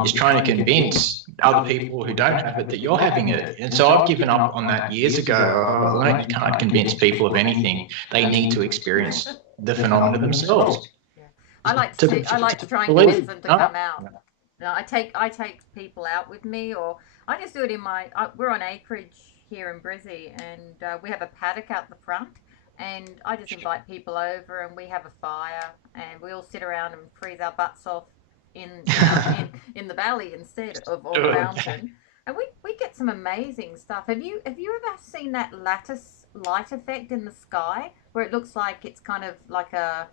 is trying to convince other people who don't have it that you're having it. And so I've given up on that years ago. I learned you can't convince people of anything. They need to experience the phenomena themselves. Yeah. I like to try and convince them to come out. I take people out with me, or I just do it in we're on acreage here in Brizzy, and we have a paddock out the front, and I just invite people over, and we have a fire, and we all sit around and freeze our butts off in the valley instead of on the mountain, and we get some amazing stuff. Have you ever seen that lattice light effect in the sky, where it looks like it's kind of like a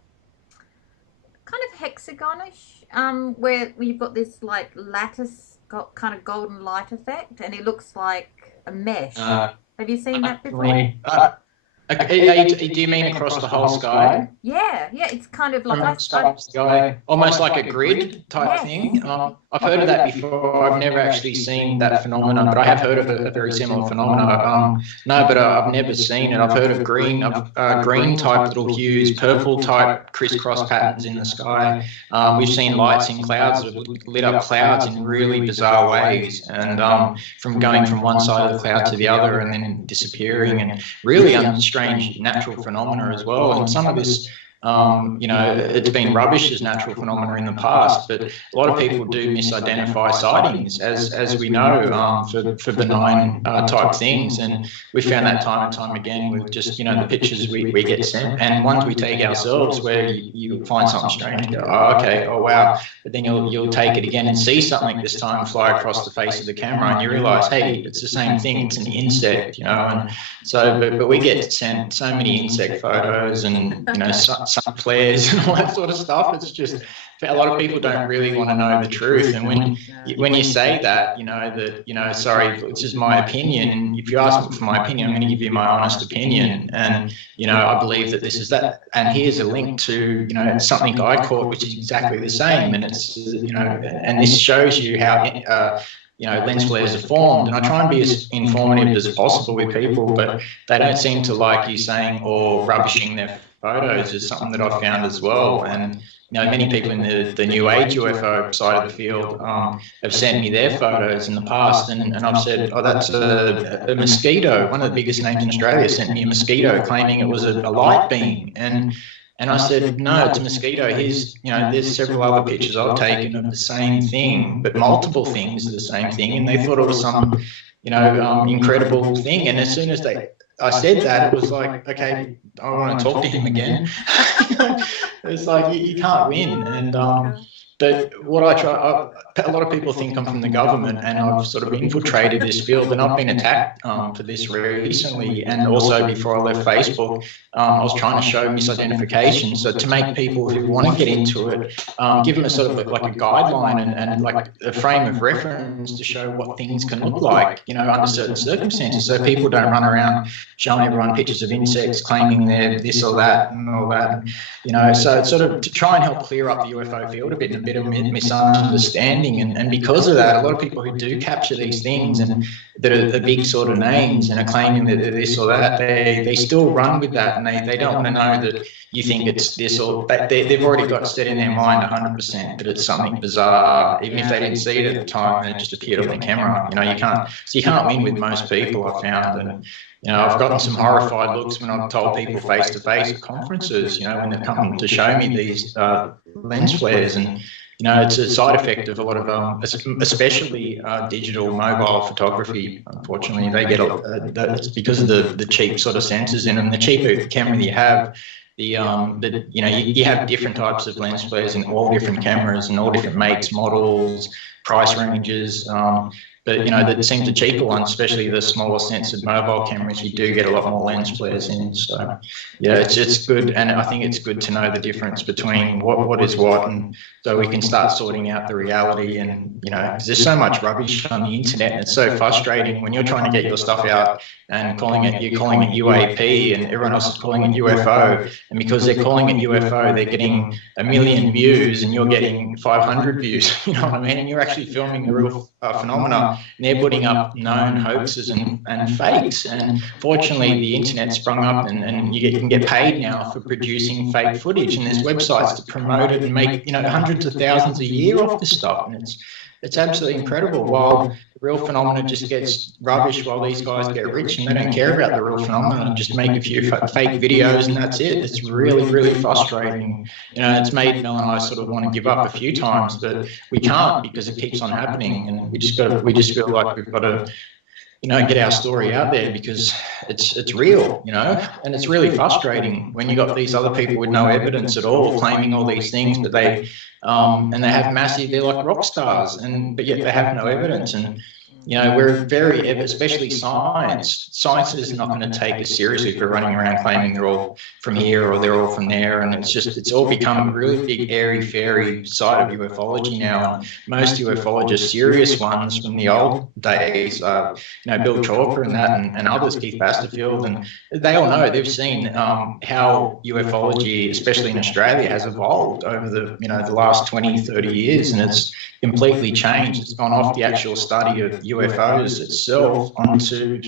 kind of hexagonish, where you've got this like lattice kind of golden light effect, and it looks like a mesh. Have you seen that before? Do you mean across the whole sky? Yeah, it's kind of like sky, almost like a grid type thing. I've heard of that before. I've never actually seen that phenomenon, but I have heard of a very similar phenomenon. But I've never seen it. I've heard of green type little hues, purple type crisscross patterns in the sky. We've seen lights in clouds that have lit up clouds in really bizarre ways, and from going from one side of the cloud to the other and then disappearing, and really strange natural phenomena as well. And some of this, it's been rubbish as natural phenomena in the past, but a lot of people do misidentify sightings as we know, for benign type things, and we found that time and time again with just the pictures we get sent, and ones we take ourselves where you find something strange and go, oh okay, oh wow, but then you'll take it again and see something this time fly across the face of the camera, and you realize, hey, it's the same thing, it's an insect, and so but we get sent so many insect photos and sun flares and all that sort of stuff. It's just, a lot of people don't really want to know the truth, and when you say that, sorry, it's just my opinion. If you ask me for my opinion, I'm going to give you my honest opinion, and I believe that this is that, and here's a link to something I caught which is exactly the same, and it's and this shows you how lens flares are formed. And I try and be as informative as possible with people, but they don't seem to like you saying or rubbishing their photos is something that I've found as well. And many people in the new age UFO side of the field have sent me their photos in the past, and I've said, oh, that's a mosquito. One of the biggest names in Australia sent me a mosquito claiming it was a light beam, and I said, no, it's a mosquito. Here's, there's several other pictures I've taken of the same thing, but multiple things are the same thing, and they thought it was some, incredible thing. And as soon as I said that, it was like, okay, I want to talk to him again. It's like, you can't win. And But what I try, a lot of people think I'm from the government, and I've sort of infiltrated this field, and I've been attacked for this recently, and also before I left Facebook, I was trying to show misidentification, so to make people who want to get into it, give them a sort of like a guideline and like a frame of reference to show what things can look like, you know, under certain circumstances, so people don't run around showing everyone pictures of insects, claiming they're this or that and all that, you know, so it's sort of to try and help clear up the UFO field a bit of misunderstanding, and because of that, a lot of people who do capture these things and that are the big sort of names and are claiming that they're this or that, they still run with that, and they don't want to know that you think it's this or that. They've already got set in their mind 100% that it's something bizarre, even if they didn't see it at the time and it just appeared on the camera. You know, you can't win with most people, I've found. And you know, I've gotten some horrified looks when I've told people face to face at conferences, you know, when they've come to show me these lens flares, and you know, it's a side effect of a lot of, especially digital mobile photography. Unfortunately, they get it's because of the cheap sort of sensors in them. The cheaper camera that you have, you know, you have different types of lens flares in all different cameras and all different makes, models, price ranges. But, you know, that seems the cheaper ones, especially the smaller sensored mobile cameras, you do get a lot more lens flares in. So, yeah, it's good. And I think it's good to know the difference between what is what, and so we can start sorting out the reality. And, you know, 'cause there's so much rubbish on the internet. And it's so frustrating when you're trying to get your stuff out and you're calling it UAP, and everyone else is calling it UFO. And because they're calling it UFO, they're getting 1 million views and you're getting 500 views. You know what I mean? And you're actually filming the real phenomena. And they're putting up known hoaxes and fakes. And fortunately, the internet sprung up, and you can get paid now for producing fake footage. And there's websites to promote it and make, you know, hundreds of thousands a year off this stuff. And it's absolutely incredible. While the real phenomena just gets rubbish, while these guys get rich and they don't care about the real phenomena, just make a few fake videos and that's it. It's really, really frustrating. You know, it's made Mel and I sort of want to give up a few times, but we can't because it keeps on happening, and we just feel like we've got to, you know, get our story out there because it's real, you know, and it's really frustrating when you got these other people with no evidence at all claiming all these things, but they have massive, they're like rock stars, but yet they have no evidence. And you know, we're very, especially science is not going to take us seriously if we're running around claiming they're all from here or they're all from there. And it's all become a really big airy fairy side of ufology now. And most ufologists, serious ones from the old days, you know, Bill Chalker and that, and others, Keith Basterfield, and they all know, they've seen how ufology, especially in Australia, has evolved over the last 20, 30 years, and it's completely changed. It's gone off the actual study of UFOs itself onto,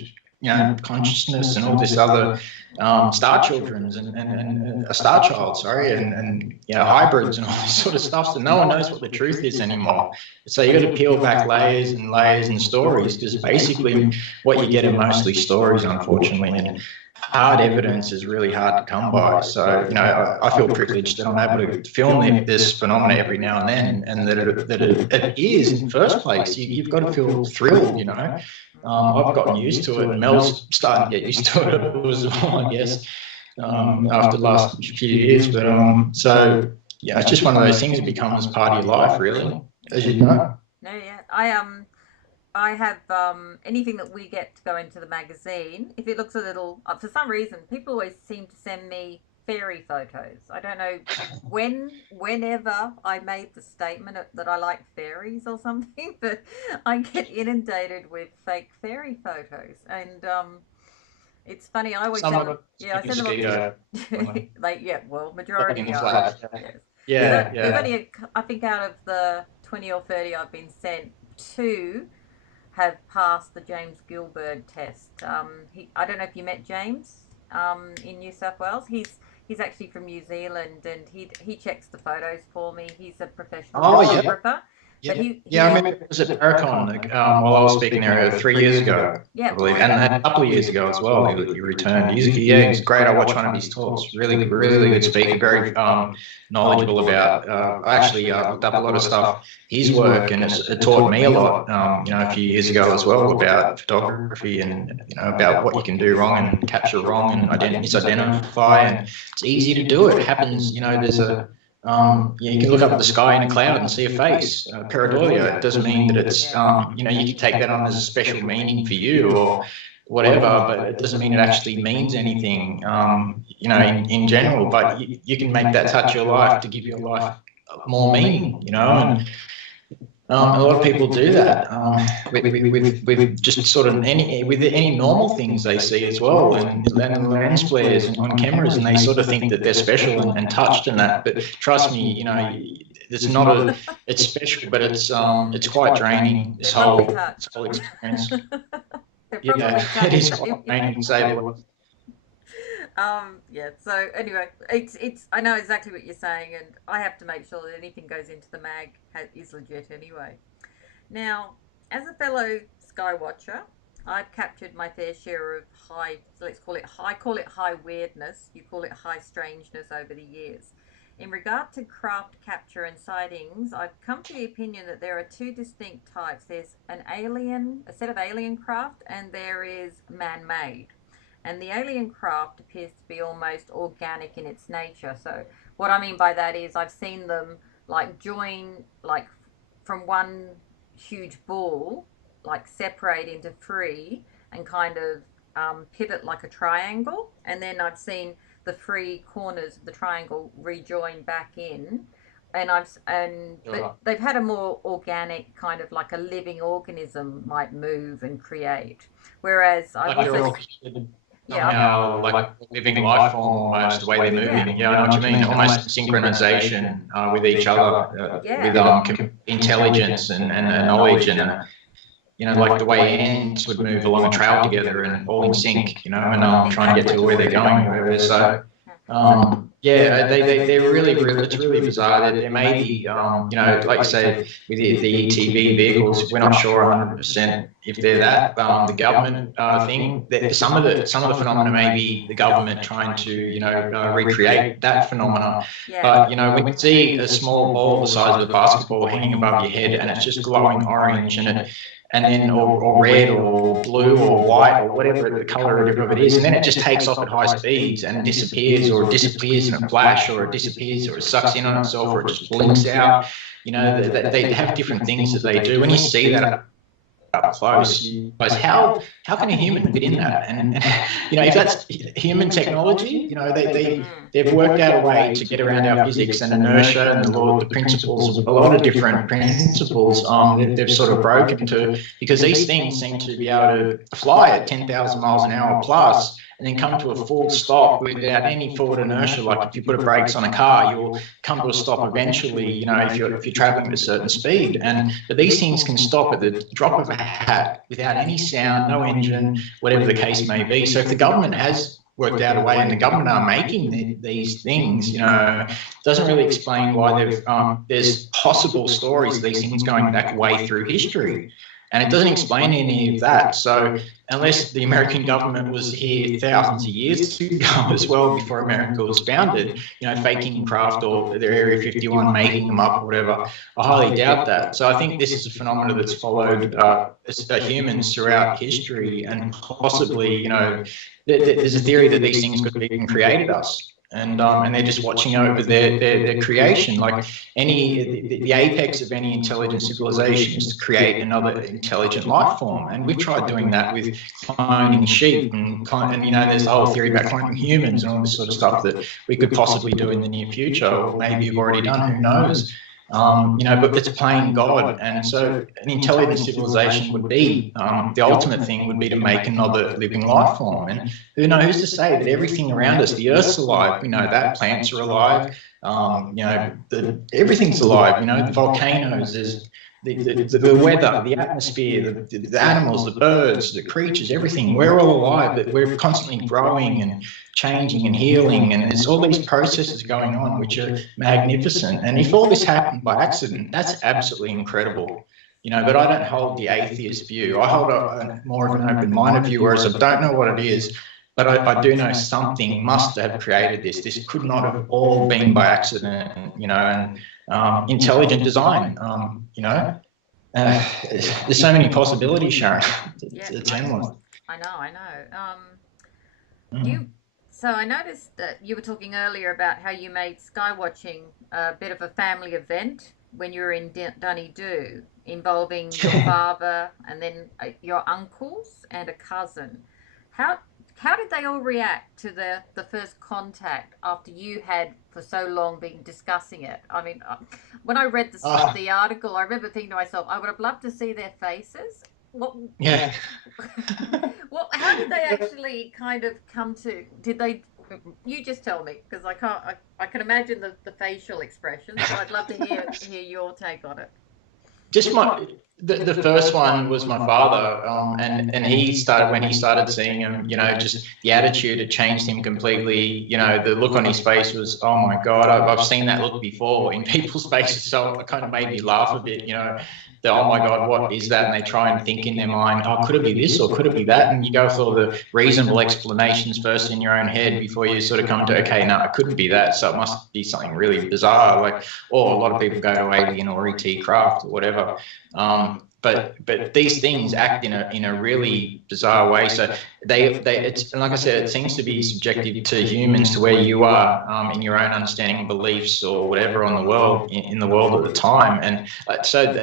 you know, consciousness and all this other star children and a star child, and you know, hybrids and all this sort of stuff. So no one knows what the truth is anymore. So you got to peel back layers and layers and stories, because basically what you get are mostly stories, unfortunately, and hard evidence is really hard to come by. So, you know, I feel privileged that I'm able to film this phenomena every now and then, and that it is in the first place. You've got to feel thrilled, you know. I've gotten used to it, and Mel's starting to get used to it as well, I guess, after the last few years. But so, yeah, it's just one of those things that becomes part of your life, really, as you know. No, yeah, I have anything that we get to go into the magazine, if it looks a little, for some reason, people always seem to send me fairy photos. I don't know whenever I made the statement that I like fairies or something, but I get inundated with fake fairy photos. And it's funny, I always send them, I send them like, yeah, well, majority are. Yes. There's only, I think out of the 20 or 30 I've been sent, 2 have passed the James Gilbert test. I don't know if you met James in New South Wales. He's actually from New Zealand, and he checks the photos for me. He's a professional photographer. Yeah, I remember it was at Paracon while I was speaking there 3 years ago, I believe, and a couple of years ago as well. He returned. He's great. I watched one of his talks. Really good speaker. Very knowledgeable about. I actually looked up a lot of stuff, his work, and it taught me a lot. You know, a few years ago as well, about photography and, you know, about what you can do wrong and capture wrong and misidentify. And it's easy to do it. It happens. You know, there's You can look up at the sky in a cloud and see a face, pareidolia. It doesn't mean that it's, you know, you can take that on as a special meaning for you or whatever, but it doesn't mean it actually means anything, you know, in general. But you can make that touch your life to give your life more meaning, you know, and a lot of people do that with just sort of any normal things they see as well, and lens flares on cameras, and they sort of think that they're special and touched and that. But trust me, you know, it's special, but it's quite draining. This whole experience. Yeah, it is quite draining to say the least. Yeah, so anyway, it's I know exactly what you're saying, and I have to make sure that anything goes into the mag is legit anyway. Now, as a fellow sky watcher, I've captured my fair share of high, let's call it high weirdness, you call it high strangeness over the years. In regard to craft capture and sightings, I've come to the opinion that there are two distinct types. There's a set of alien craft, and there is man-made. And the alien craft appears to be almost organic in its nature. So what I mean by that is I've seen them like join, like from one huge ball, like separate into three and kind of pivot like a triangle. And then I've seen the three corners of the triangle rejoin back in. But they've had a more organic kind of like a living organism might move and create. Whereas I've also... like living life form almost, the way they're moving. Yeah, I know what you mean. Almost synchronization with each other, with intelligence and knowledge, and you know, like the way ants would move along a trail together and all in sync, you know, and try and get to where they're going, whatever. So, yeah, they're really, it's really bizarre. There may be, you know, like you say, with the ETV vehicles, we're not sure 100% if they're that. The government thing, some of the phenomena may be the government trying to, you know, recreate that phenomena. But, you know, when you see a small ball the size of a basketball hanging above your head and it's just glowing orange and then or red or blue or white or whatever the color of it is, and then it just takes off at high speeds and disappears, or it disappears in a flash, or it disappears, or it sucks in on itself, or it just blinks out. You know, they have different things that they do. When you see that up close, how can a human fit in that? And you know, if that's human technology, you know, they've worked out a way to get around our physics and inertia and the principles, a lot of different principles they've sort of broken to, because these things seem to be able to fly at 10,000 miles an hour plus and then come to a full stop without any forward inertia. Like if you put a brakes on a car, you'll come to a stop eventually, you know, if you're traveling at a certain speed. But these things can stop at the drop of a hat without any sound, no engine, whatever the case may be. So if the government has worked out a way, and the government are making these things, you know, doesn't really explain why there's possible stories of these things going back way through history. And it doesn't explain any of that. So unless the American government was here thousands of years ago as well, before America was founded, you know, faking craft or their Area 51, making them up or whatever, I highly doubt that. So I think this is a phenomenon that's followed humans throughout history, and possibly, you know, there's a theory that these things could have even created us. And they're just watching over their creation. Like the apex of any intelligent civilization is to create another intelligent life form, and we've tried doing that with cloning sheep and you know, there's the whole theory about cloning humans and all this sort of stuff that we could possibly do in the near future, or maybe you've already done, who knows. You know, but it's playing God, and so an intelligent civilization would be the ultimate thing would be to make another living life form. And who's to say that everything around us, the Earth's alive? We know that plants are alive. You know, everything's alive. You know, the volcanoes, there's the weather, the atmosphere, the animals, the birds, the creatures, everything. We're all alive, but we're constantly growing and changing and healing, and there's all these processes going on which are magnificent. And if all this happened by accident, that's absolutely incredible. You know, but I don't hold the atheist view. I hold a more of an open-minded view, whereas I don't know what it is, but I do know something must have created this. This could not have all been by accident, you know, and intelligent design, you know. There's so many possibilities, Sharon. It's endless. I know. So I noticed that you were talking earlier about how you made skywatching a bit of a family event when you were in Dunedoo, involving your father and then your uncles and a cousin. How did they all react to the first contact after you had for so long been discussing it? I mean, when I read the article, I remember thinking to myself, I would have loved to see their faces. Yeah. Well, how did they actually kind of come to? Did they? You just tell me, because I can't. I can imagine the facial expressions. So I'd love to hear your take on it. Just the first one was my father, and he started when he started seeing him. You know, just the attitude had changed him completely. You know, the look on his face was, oh my God, I've seen that look before in people's faces. So it kind of made me laugh a bit. You know, oh my God, what is that? And they try and think in their mind, oh, could it be this or could it be that? And you go for the reasonable explanations first in your own head before you sort of come to, okay, no, it couldn't be that. So it must be something really bizarre. Like, or a lot of people go to Alien or ET Craft or whatever. But these things act in a really bizarre way. So it's like I said, it seems to be subjective to humans, to where you are in your own understanding, beliefs, or whatever on the world in the world at the time. And so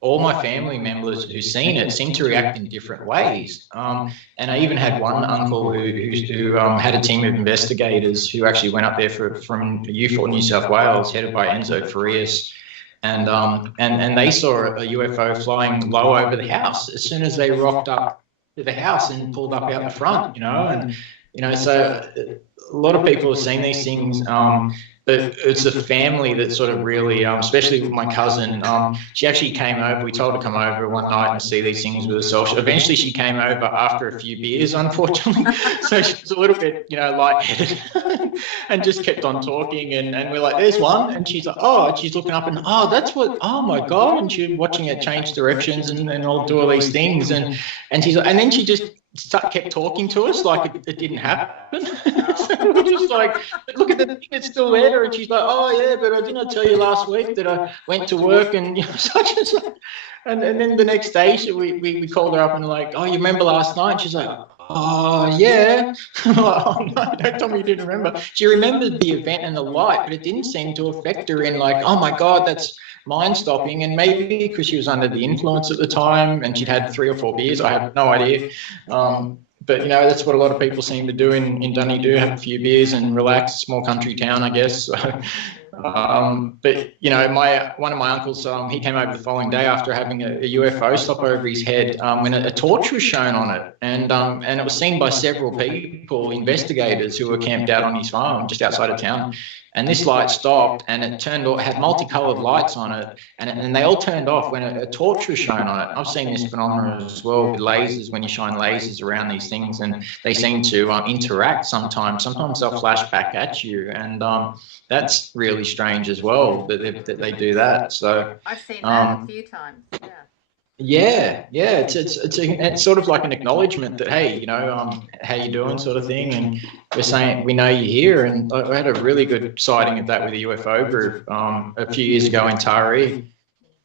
all my family members who've seen it seem to react in different ways. And I even had one uncle who had a team of investigators who actually went up there from UFO New South Wales, headed by Enzo Farias. And they saw a UFO flying low over the house as soon as they rocked up to the house and pulled up out the front, so a lot of people have seen these things, but it's the family that sort of really, especially with my cousin, she actually came over. We told her to come over one night and see these things with herself. Eventually she came over after a few beers, unfortunately. So she was a little bit, lightheaded and just kept on talking. And we're like, there's one. And she's like, oh, and she's looking up and, oh, that's what, oh my God. And she's watching it change directions and all do all these things. And she's like, and then she just kept talking to us like it didn't happen. So we're just like, look at the thing, it's still there. And she's like, oh yeah, but I didn't tell you last week that I went to work and such and such. And then the next day we called her up and like, oh, you remember last night? She's like, oh yeah. I'm like, oh no, don't tell me you didn't remember. She remembered the event and the light, but it didn't seem to affect her in like, oh my God, that's mind-stopping. And maybe because she was under the influence at the time and she'd had 3 or 4 beers, I have no idea. But that's what a lot of people seem to do in Dunedoo, have a few beers and relax. Small country town, I guess. So, but one of my uncles, he came over the following day after having a UFO stop over his head, when a torch was shown on it, and it was seen by several people, investigators who were camped out on his farm just outside of town. And this light stopped, and it had multicolored lights on it, and they all turned off when a torch was shown on it. I've seen this phenomenon as well with lasers, when you shine lasers around these things, and they seem to interact sometimes. Sometimes they'll flash back at you, and that's really strange as well that they do that. So I've seen that a few times. Yeah, it's sort of like an acknowledgement that, hey, how you doing, sort of thing, and we're saying we know you're here. And I had a really good sighting of that with a UFO group a few years ago in Taree,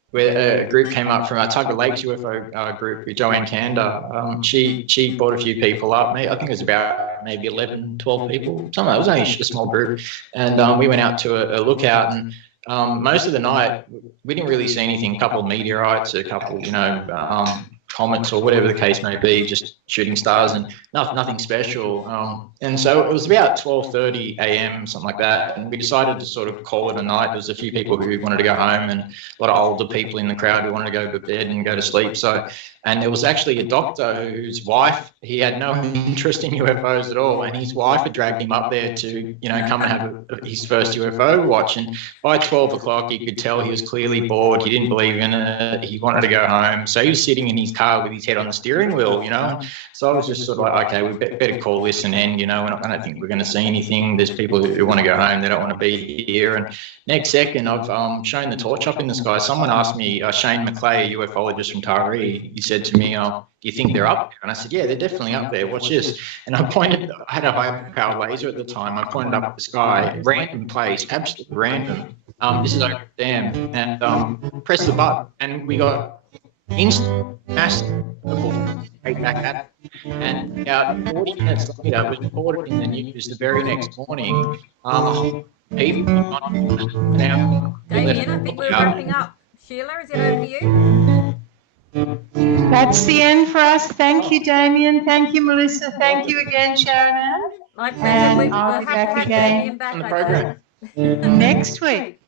where a group came up from our Tugger Lakes UFO group with Joanne Kander. She brought a few people up. I think it was about maybe 11, 12 people. It was only a small group, and we went out to a lookout and. Most of the night, we didn't really see anything. A couple of meteorites, a couple, comets or whatever the case may be, just shooting stars and nothing special. And so it was about 12:30 a.m., something like that. And we decided to sort of call it a night. There was a few people who wanted to go home and a lot of older people in the crowd who wanted to go to bed and go to sleep. And there was actually a doctor whose wife, he had no interest in UFOs at all. And his wife had dragged him up there to, come and have his first UFO watch. And by 12 o'clock, you could tell he was clearly bored. He didn't believe in it. He wanted to go home. So he was sitting in his car with his head on the steering wheel, So I was just sort of like, okay, we better call this an end, I don't think we're going to see anything. There's people who want to go home. They don't want to be here. And next second, I've shown the torch up in the sky. Someone asked me, Shane McClay, a ufologist from Taree, he said to me, do you think they're up there? And I said, yeah, they're definitely up there. Watch this. And I had a high-powered laser at the time. I pointed up at the sky, random place, absolutely random. This is over the dam, and pressed the button, and we got instant, massive purple straight back at it. And about 40 minutes later, it was reported in the news the very next morning. People now. Damien, I think we're wrapping up. Sheila, is it over to you? That's the end for us. Thank you, Damien. Thank you, Melissa. Thank you again, Sharon Ann. My pleasure. And We'll I'll be have to back have again Damien back, I think. next week.